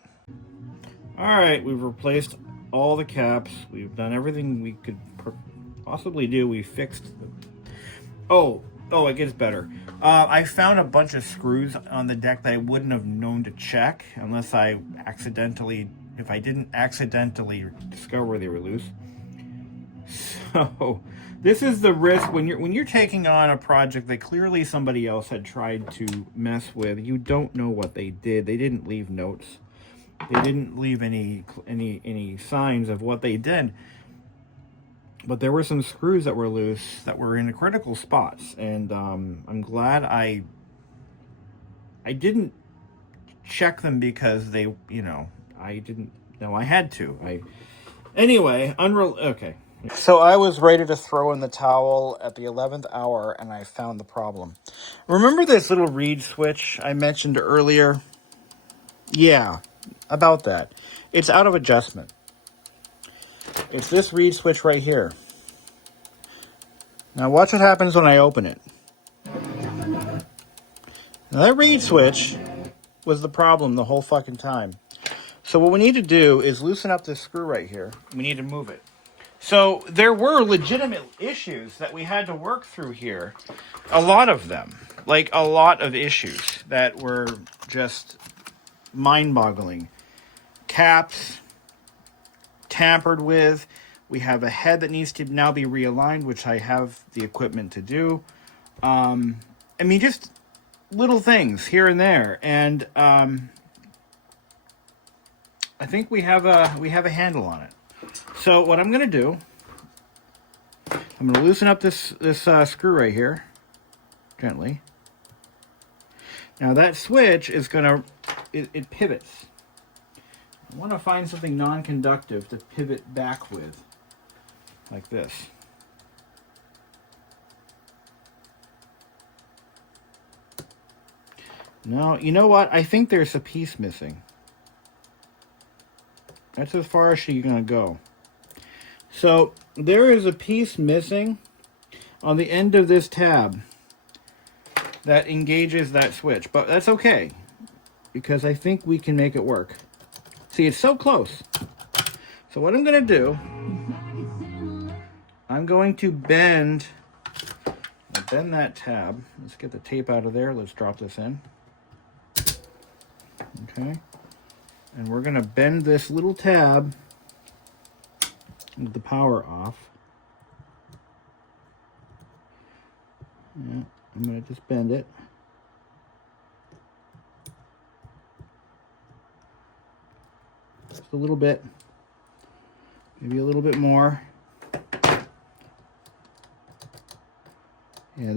All right, we've replaced all the caps. We've done everything we could possibly do. We fixed them. Oh, it gets better. I found a bunch of screws on the deck that I wouldn't have known to check unless if I didn't accidentally discover they were loose. So this is the risk when you're taking on a project that clearly somebody else had tried to mess with. You don't know what they did. They didn't leave notes. They didn't leave any signs of what they did. But there were some screws that were loose that were in critical spots, and I'm glad I didn't check them because they, I didn't know I had to. Anyway, okay. So I was ready to throw in the towel at the 11th hour, and I found the problem. Remember this little reed switch I mentioned earlier? Yeah, about that. It's out of adjustment. It's this reed switch right here. Now watch what happens when I open it. Now that reed switch was the problem the whole fucking time. So what we need to do is loosen up this screw right here. We need to move it. So there were legitimate issues that we had to work through here. A lot of them. Like a lot of issues that were just mind-boggling. Caps tampered with. We have a head that needs to now be realigned, which I have the equipment to do. Just little things here and there. And I think we have a handle on it. So what I'm going to do, I'm going to loosen up this screw right here, gently. Now that switch is going to it pivots. I want to find something non-conductive to pivot back with, like this. No, you know what? I think there's a piece missing. That's as far as she's going to go. So there is a piece missing on the end of this tab that engages that switch. But that's okay, because I think we can make it work. See, it's so close. So what I'm going to do, I'm going to bend that tab. Let's get the tape out of there. Let's drop this in. Okay. And we're going to bend this little tab with the power off. Yeah, I'm going to just bend it. Just a little bit. Maybe a little bit more. Yeah,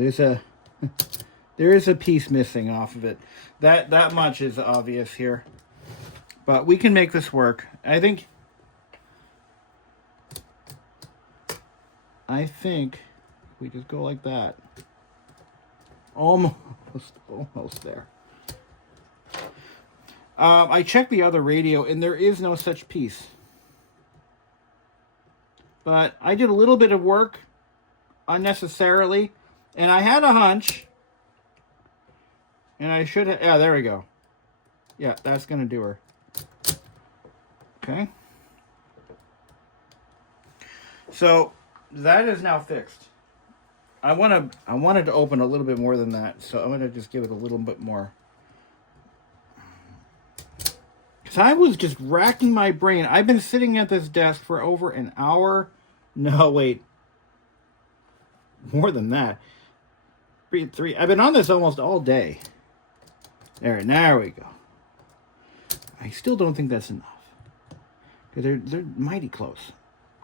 there is a piece missing off of it. That much is obvious here. But we can make this work. I think we just go like that. Almost there. I checked the other radio, and there is no such piece. But I did a little bit of work unnecessarily, and I had a hunch. And I should have... Yeah, there we go. Yeah, that's going to do her. Okay. So that is now fixed. I wanted to open a little bit more than that, so I'm going to just give it a little bit more. Because I was just racking my brain. I've been sitting at this desk for over an hour. No, wait. More than that. Three. I've been on this almost all day. There we go. I still don't think that's enough. Because they're mighty close.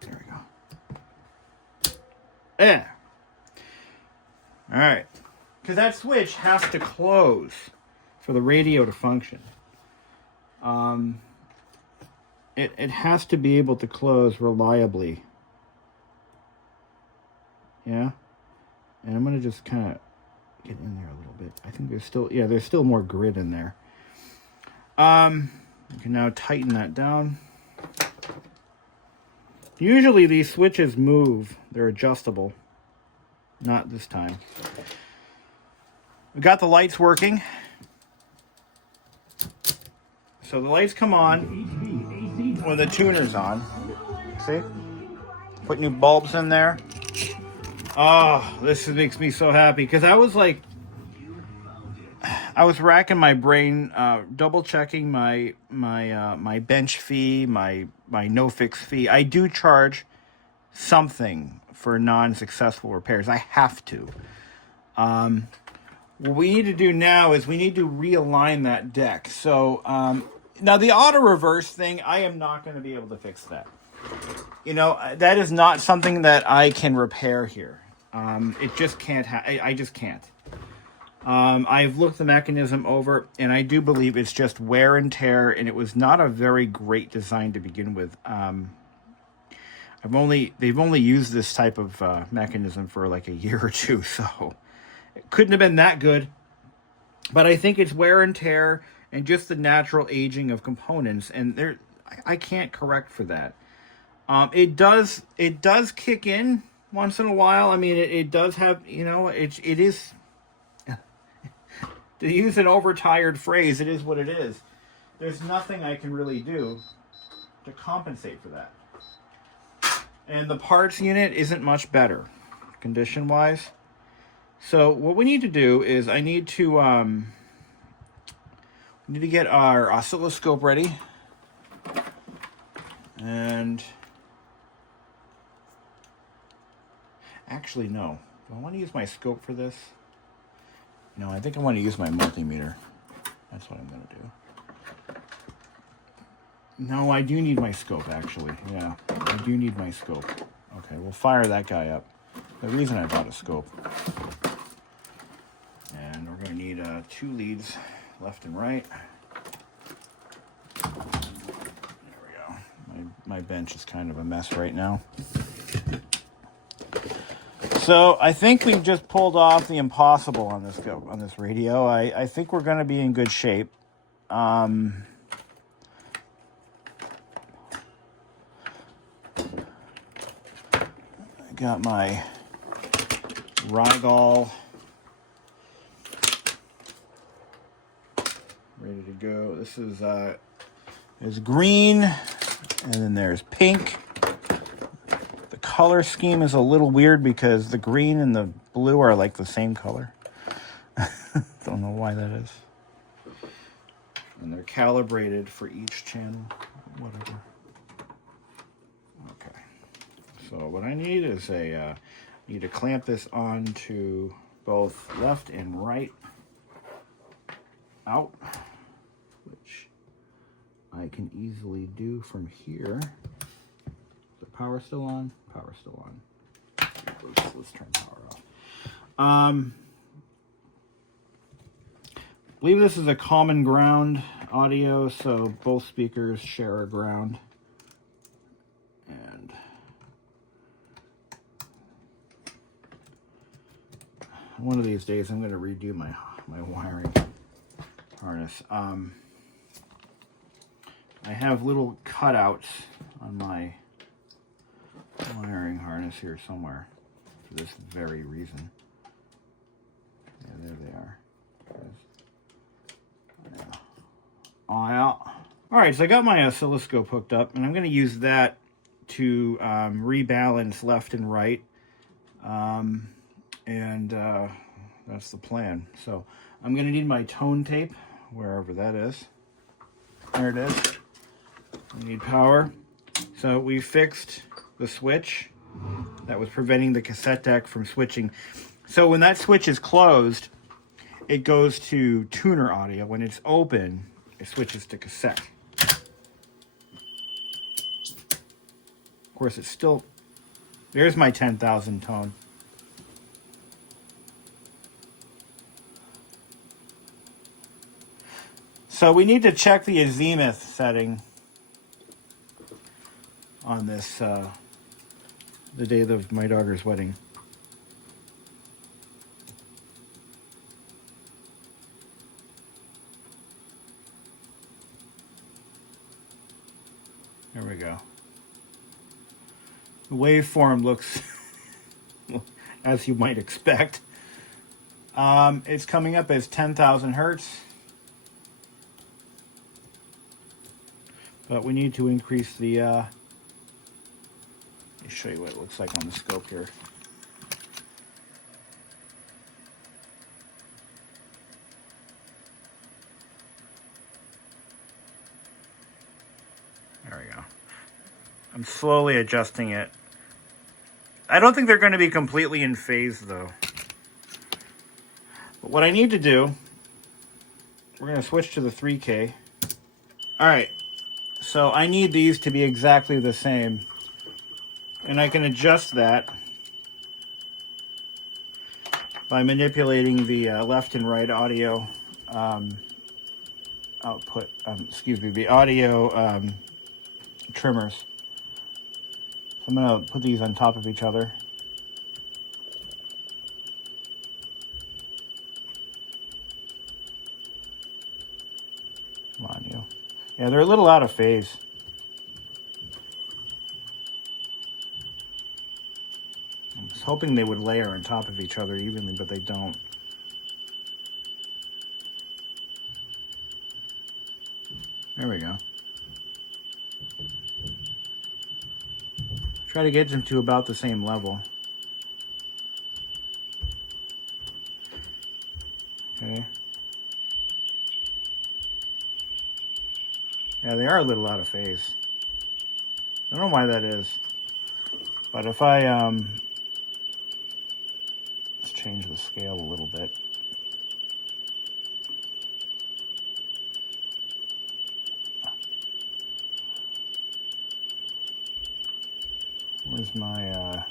There we go. Yeah. All right. Because that switch has to close for the radio to function. It has to be able to close reliably. Yeah. And I'm going to just kind of get in there a little bit. I think there's still more grid in there. You can now tighten that down. Usually these switches move. They're adjustable. Not this time. We got the lights working. So the lights come on when the tuner's on. See? Put new bulbs in there. Oh, this makes me so happy. Because I was racking my brain, double checking my bench fee, my no fix fee. I do charge something for non-successful repairs. I have to. What we need to do now is we need to realign that deck. So now the auto reverse thing, I am not going to be able to fix that. You know, that is not something that I can repair here. It just can't. I just can't. I've looked the mechanism over, and I do believe it's just wear and tear, and it was not a very great design to begin with. They've only used this type of mechanism for like a year or two, so it couldn't have been that good. But I think it's wear and tear and just the natural aging of components, and I can't correct for that. It does kick in once in a while. I mean, it does have, you know, it is, to use an overtired phrase, it is what it is. There's nothing I can really do to compensate for that. And the parts unit isn't much better, condition-wise. So what we need to do is I need to get our oscilloscope ready. And actually, no. Do I want to use my scope for this? No, I think I want to use my multimeter. That's what I'm going to do. No, I do need my scope, actually. Yeah, I do need my scope. Okay, we'll fire that guy up. The reason I bought a scope. And we're going to need 2 leads, left and right. My bench is kind of a mess right now. So I think we've just pulled off the impossible on this radio. I think we're going to be in good shape. I got my Rygol ready to go. This is there's green, and then there's pink. The color scheme is a little weird because the green and the blue are like the same color. Don't know why that is. And they're calibrated for each channel, whatever. Okay. So what I need is need to clamp this onto both left and right out, which I can easily do from here. The power still on? Power still on. Let's turn power off. I believe this is a common ground audio, so both speakers share a ground. And one of these days I'm going to redo my wiring harness. I have little cutouts on my wiring harness here somewhere for this very reason. Yeah, there they are. Yeah. All right, so I got my oscilloscope hooked up, and I'm going to use that to rebalance left and right. That's the plan. So I'm going to need my tone tape, wherever that is. There it is. We need power. So we fixed the switch that was preventing the cassette deck from switching. So when that switch is closed, it goes to tuner audio. When it's open, it switches to cassette. Of course, it's still... There's my 10,000 tone. So we need to check the azimuth setting on this, the day of my daughter's wedding. There we go. The waveform looks as you might expect. It's coming up as 10,000 hertz. But we need to increase the, let me show you what it looks like on the scope here. There we go. I'm slowly adjusting it. I don't think they're going to be completely in phase though. But what I need to do, we're going to switch to the 3K. All right. So I need these to be exactly the same. And I can adjust that by manipulating the left and right audio output, the audio trimmers. So I'm going to put these on top of each other. Come on, you. Yeah, they're a little out of phase. I was hoping they would layer on top of each other evenly, but they don't. There we go. Try to get them to about the same level. Okay. Yeah, they are a little out of phase. I don't know why that is. But if I, let's change the scale a little bit. Where's my,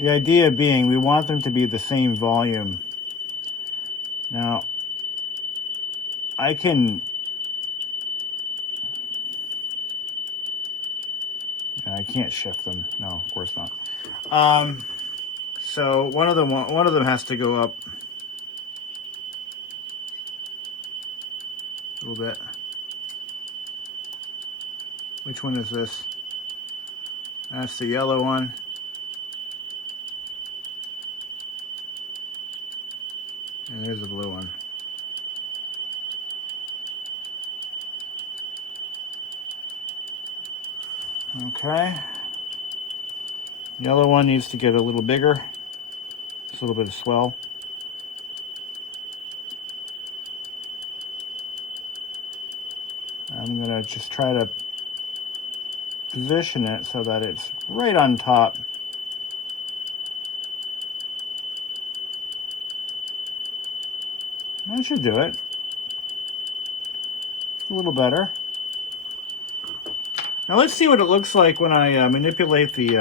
The idea being we want them to be the same volume. Now, I can't shift them. No, of course not. So one of them has to go up a little bit. Which one is this? That's the yellow one. And there's the blue one. Okay. Yellow one needs to get a little bigger. Just a little bit of swell. I'm gonna just try to position it so that it's right on top. That should do it. A little better. Now let's see what it looks like when I manipulate the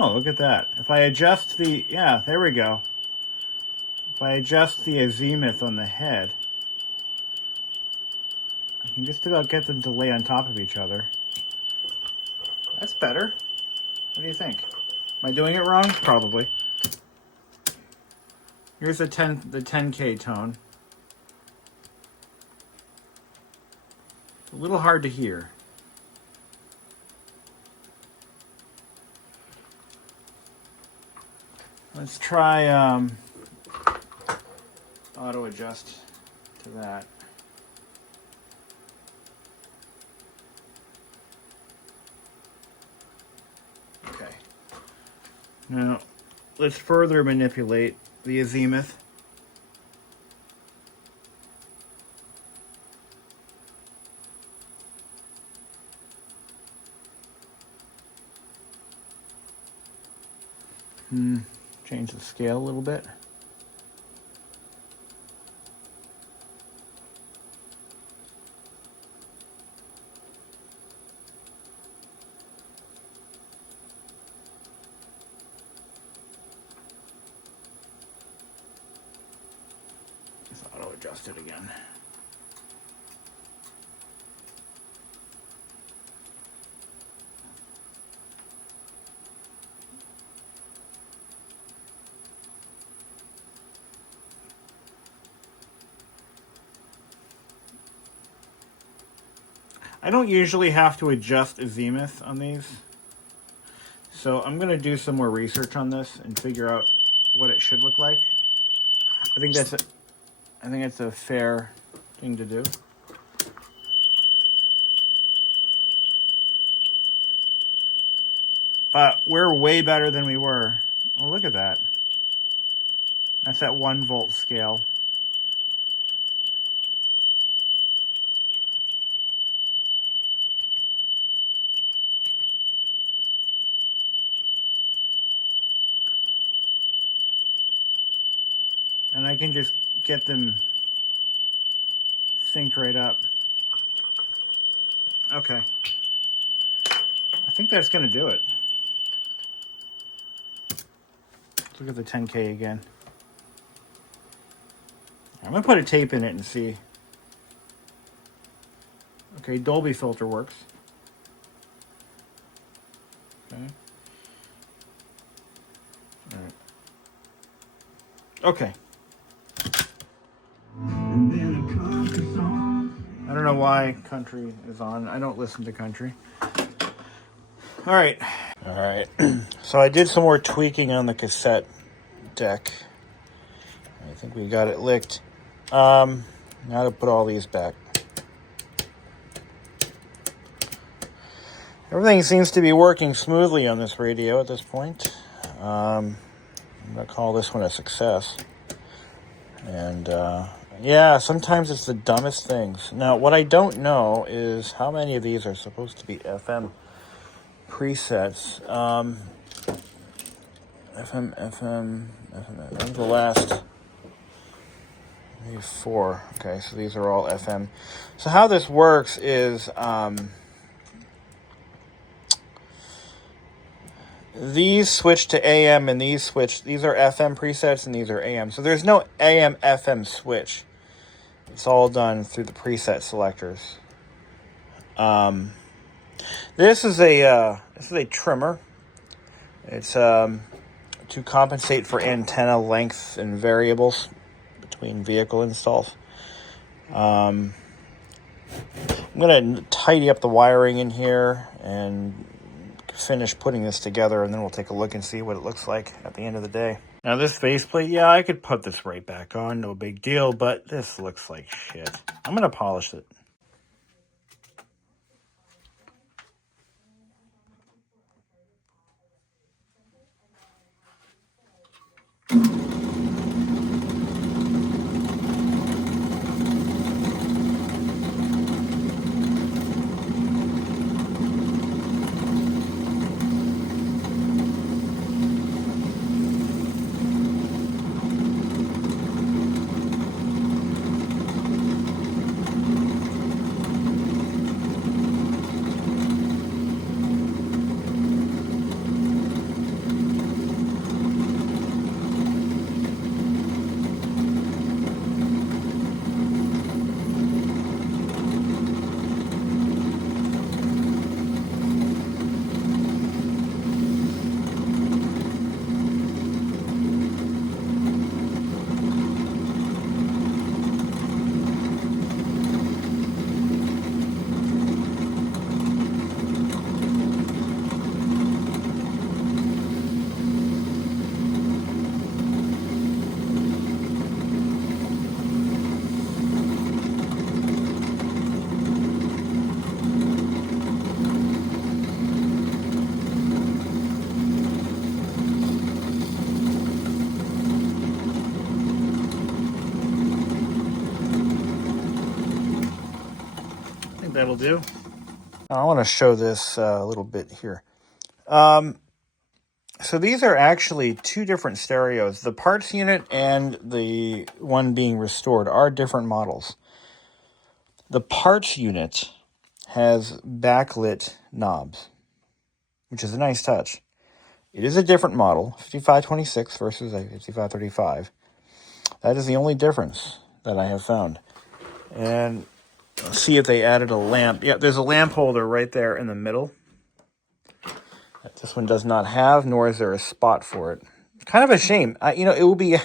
Oh, look at that. If I adjust the, yeah, there we go. If I adjust the azimuth on the head, I can just about get them to lay on top of each other. That's better. What do you think? Am I doing it wrong? Probably. Here's the 10K tone. It's a little hard to hear. Let's try auto adjust to that. Okay. Now let's further manipulate the azimuth. Change the scale a little bit. Let's auto adjust it again. I don't usually have to adjust azimuth on these, so I'm going to do some more research on this and figure out what it should look like. I think it's a fair thing to do. But we're way better than we were. Oh, look at that. That's at 1 volt scale. And I can just get them synced right up. Okay. I think that's going to do it. Let's look at the 10K again. I'm going to put a tape in it and see. Okay, Dolby filter works. Okay. All right. Okay. I don't know why country is on. I don't listen to country. All right. So I did some more tweaking on the cassette deck. I think we got it licked. Now to put all these back. Everything seems to be working smoothly on this radio at this point. I'm going to call this one a success. And yeah, sometimes it's the dumbest things. Now, what I don't know is how many of these are supposed to be FM presets. FM. That was the last. Maybe 4. Okay, so these are all FM. So how this works is these switch to AM and these switch. These are FM presets and these are AM. So there's no AM FM switch. It's all done through the preset selectors. This is a trimmer. It's to compensate for antenna length and variables between vehicle installs. I'm going to tidy up the wiring in here and finish putting this together, and then we'll take a look and see what it looks like at the end of the day. Now this faceplate, yeah, I could put this right back on, no big deal, but this looks like shit. I'm going to polish it. That'll do. I want to show this a little bit here. So these are actually 2 different stereos. The parts unit and the one being restored are different models. The parts unit has backlit knobs, which is a nice touch. It is a different model, 5526 versus a 5535. That is the only difference that I have found. And let's see if they added a lamp. Yeah, there's a lamp holder right there in the middle that this one does not have, nor is there a spot for it. Kind of a shame. It would be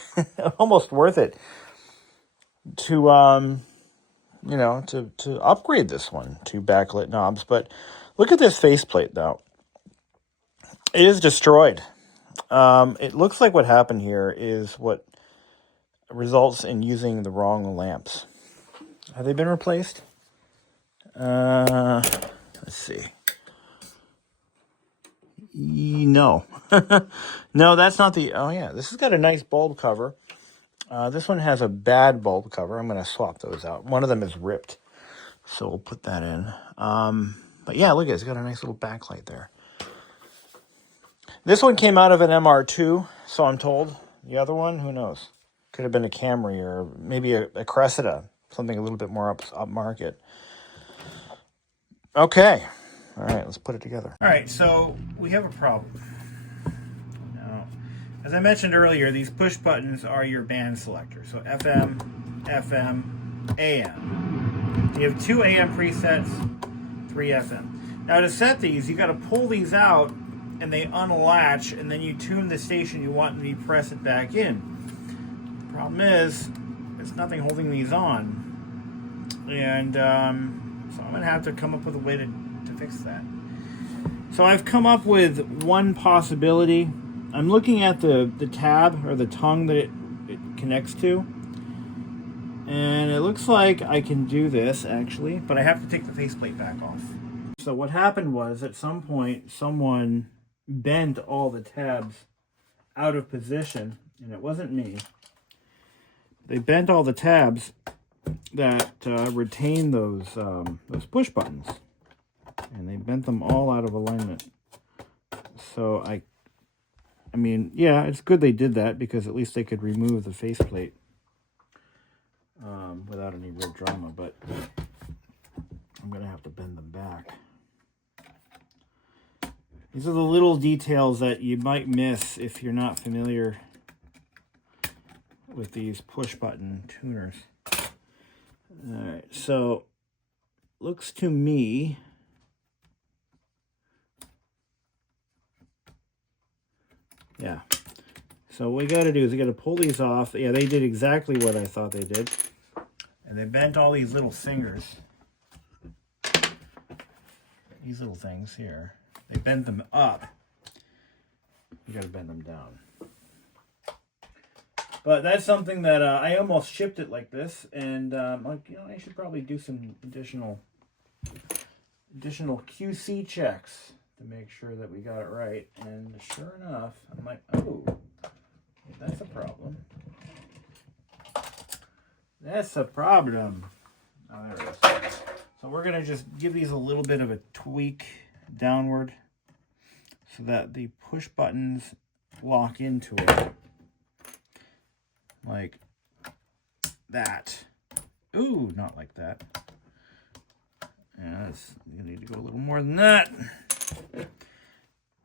almost worth it to, to upgrade this one to backlit knobs. But look at this faceplate, though. It is destroyed. It looks like what happened here is what results in using the wrong lamps. Have they been replaced? Let's see. No. No, that's not the... Oh, yeah. This has got a nice bulb cover. This one has a bad bulb cover. I'm going to swap those out. One of them is ripped, so we'll put that in. But yeah, look at it. It's got a nice little backlight there. This one came out of an MR2, so I'm told. The other one, who knows? Could have been a Camry or maybe a Cressida. Something a little bit more upmarket. Okay. All right, let's put it together. All right, so we have a problem. Now, as I mentioned earlier, these push buttons are your band selector. So FM, FM, AM. You have 2 AM presets, 3 FM. Now to set these, you got to pull these out and they unlatch, and then you tune the station you want and you press it back in. The problem is, there's nothing holding these on. And so I'm going to have to come up with a way to fix that. So I've come up with one possibility. I'm looking at the tab or the tongue that it connects to. And it looks like I can do this actually, but I have to take the faceplate back off. So what happened was at some point someone bent all the tabs out of position, and it wasn't me. They bent all the tabs that retain those push buttons, and they bent them all out of alignment. So I I mean, yeah, it's good they did that because at least they could remove the faceplate without any real drama, but I'm going to have to bend them back. These are the little details that you might miss if you're not familiar with these push button tuners. All right, so looks to me yeah. So what we got to do is we got to pull these off. Yeah, they did exactly what I thought they did. And they bent all these little fingers. These little things here. They bent them up. You got to bend them down. But that's something that I almost shipped it like this, and like, you know, I should probably do some additional QC checks to make sure that we got it right. And sure enough, I'm like, oh, that's a problem. That's a problem. Oh, there it is. So we're gonna just give these a little bit of a tweak downward so that the push buttons lock into it. Like that. Ooh, not like that. Yeah, you need to go a little more than that.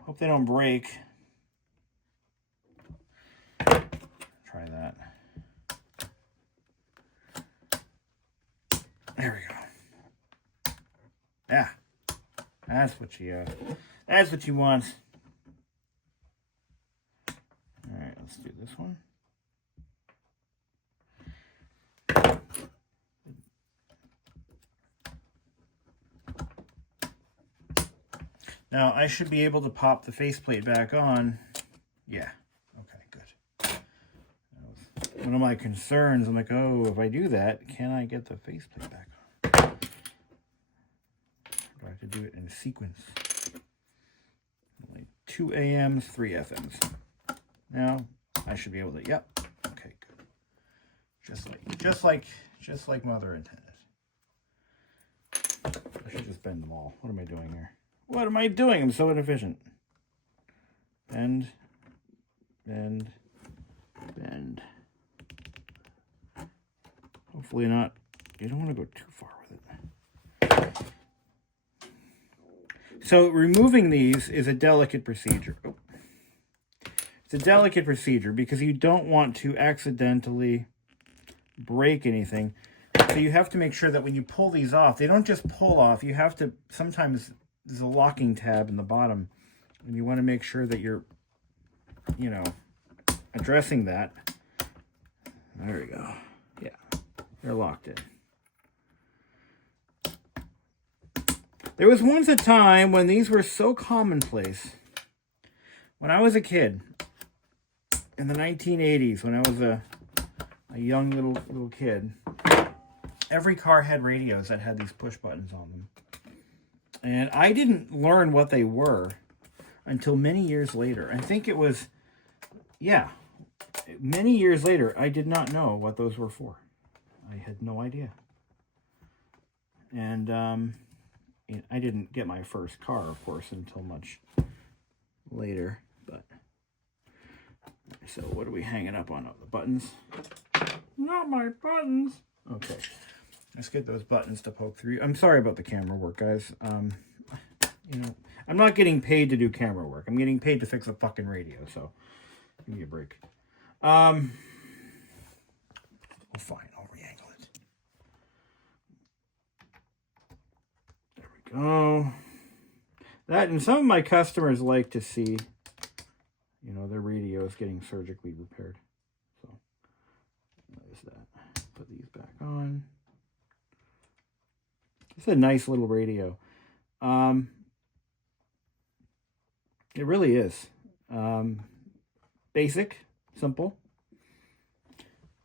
Hope they don't break. Try that. There we go. Yeah, that's what you want. All right, let's do this one. Now, I should be able to pop the faceplate back on. Yeah. Okay, good. That was one of my concerns. I'm like, oh, if I do that, can I get the faceplate back on? Do I have to do it in a sequence? Only 2 AMs, 3 FMs. Now, I should be able to, yep. Okay, good. Just like Mother intended. I should just bend them all. What am I doing here? What am I doing? I'm so inefficient. Bend, bend, bend. Hopefully not. You don't want to go too far with it. So removing these is a delicate procedure. Oh. It's a delicate procedure because you don't want to accidentally break anything. So you have to make sure that when you pull these off, they don't just pull off. You have to, sometimes there's a locking tab in the bottom, and you want to make sure that you're, you know, addressing that. There we go. Yeah, they're locked in. There was once a time when these were so commonplace. When I was a kid, in the 1980s, when I was a young little kid, every car had radios that had these push buttons on them. And I didn't learn what they were until many years later. I think it was, yeah, many years later, I did not know what those were for. I had no idea. And I didn't get my first car, of course, until much later. But so what are we hanging up on? Oh, the buttons? Not my buttons. Okay. Let's get those buttons to poke through. I'm sorry about the camera work, guys. You know, I'm not getting paid to do camera work. I'm getting paid to fix a fucking radio, so give me a break. Oh, fine. I'll re-angle it. There we go. That, and some of my customers like to see, you know, their radios getting surgically repaired. So, there's that. Put these back on. It's a nice little radio. It really is. Basic, simple.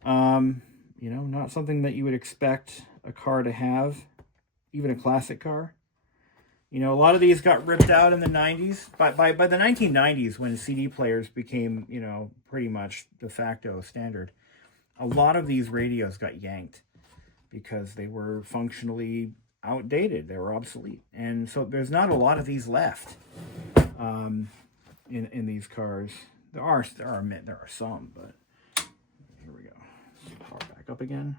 You know, not something that you would expect a car to have, even a classic car. You know, a lot of these got ripped out in the 90s. By the 1990s, when CD players became, you know, pretty much de facto standard, a lot of these radios got yanked because they were functionally outdated. They were obsolete. And so there's not a lot of these left in these cars. There are some, but here we go. Power back up again.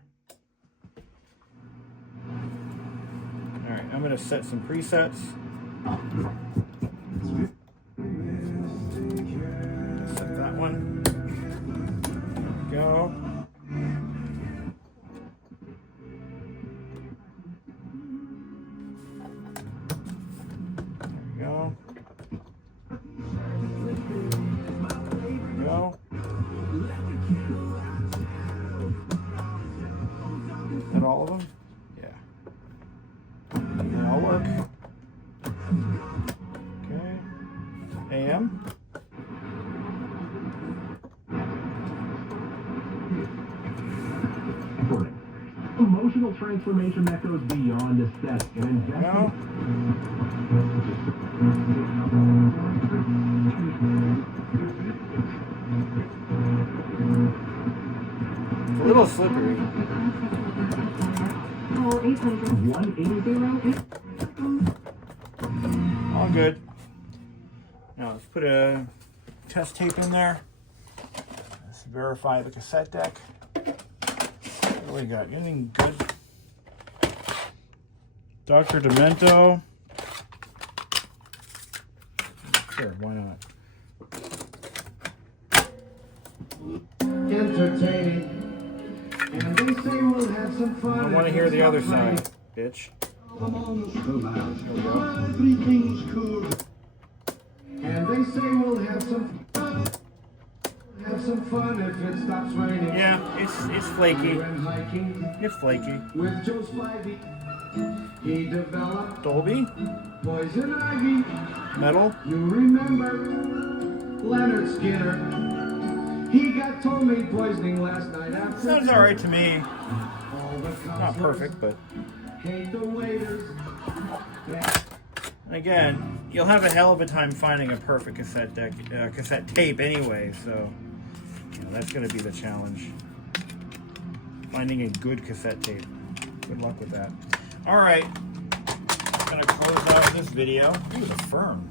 All right, I'm gonna set some presets. Set that one. There we go. Go. Is that all of them? Yeah. They all work. Okay. AM. Emotional transformation that goes beyond aesthetic and investment. It's a little slippery. All good. Now let's put a test tape in there. Let's verify the cassette deck. What do we got? Anything good? Dr. Demento. Sure, why not? Entertaining. And they say we'll have some fun. I want to hear the other side, bitch. Everything's cool. And they say we'll have some fun. Have some fun if it stops raining. Yeah, it's flaky. It's flaky. With Joe Spivey, he developed Dolby? poison ivy. Metal? You remember Leonard Skinner? He got ptomaine poisoning last night after. Sounds alright to me. All the Not perfect, but hate the waiters. again, you'll have a hell of a time finding a perfect cassette deck, cassette tape anyway. So that's going to be the challenge. Finding a good cassette tape. Good luck with that. All right, I'm going to close out this video. Ooh, the firm.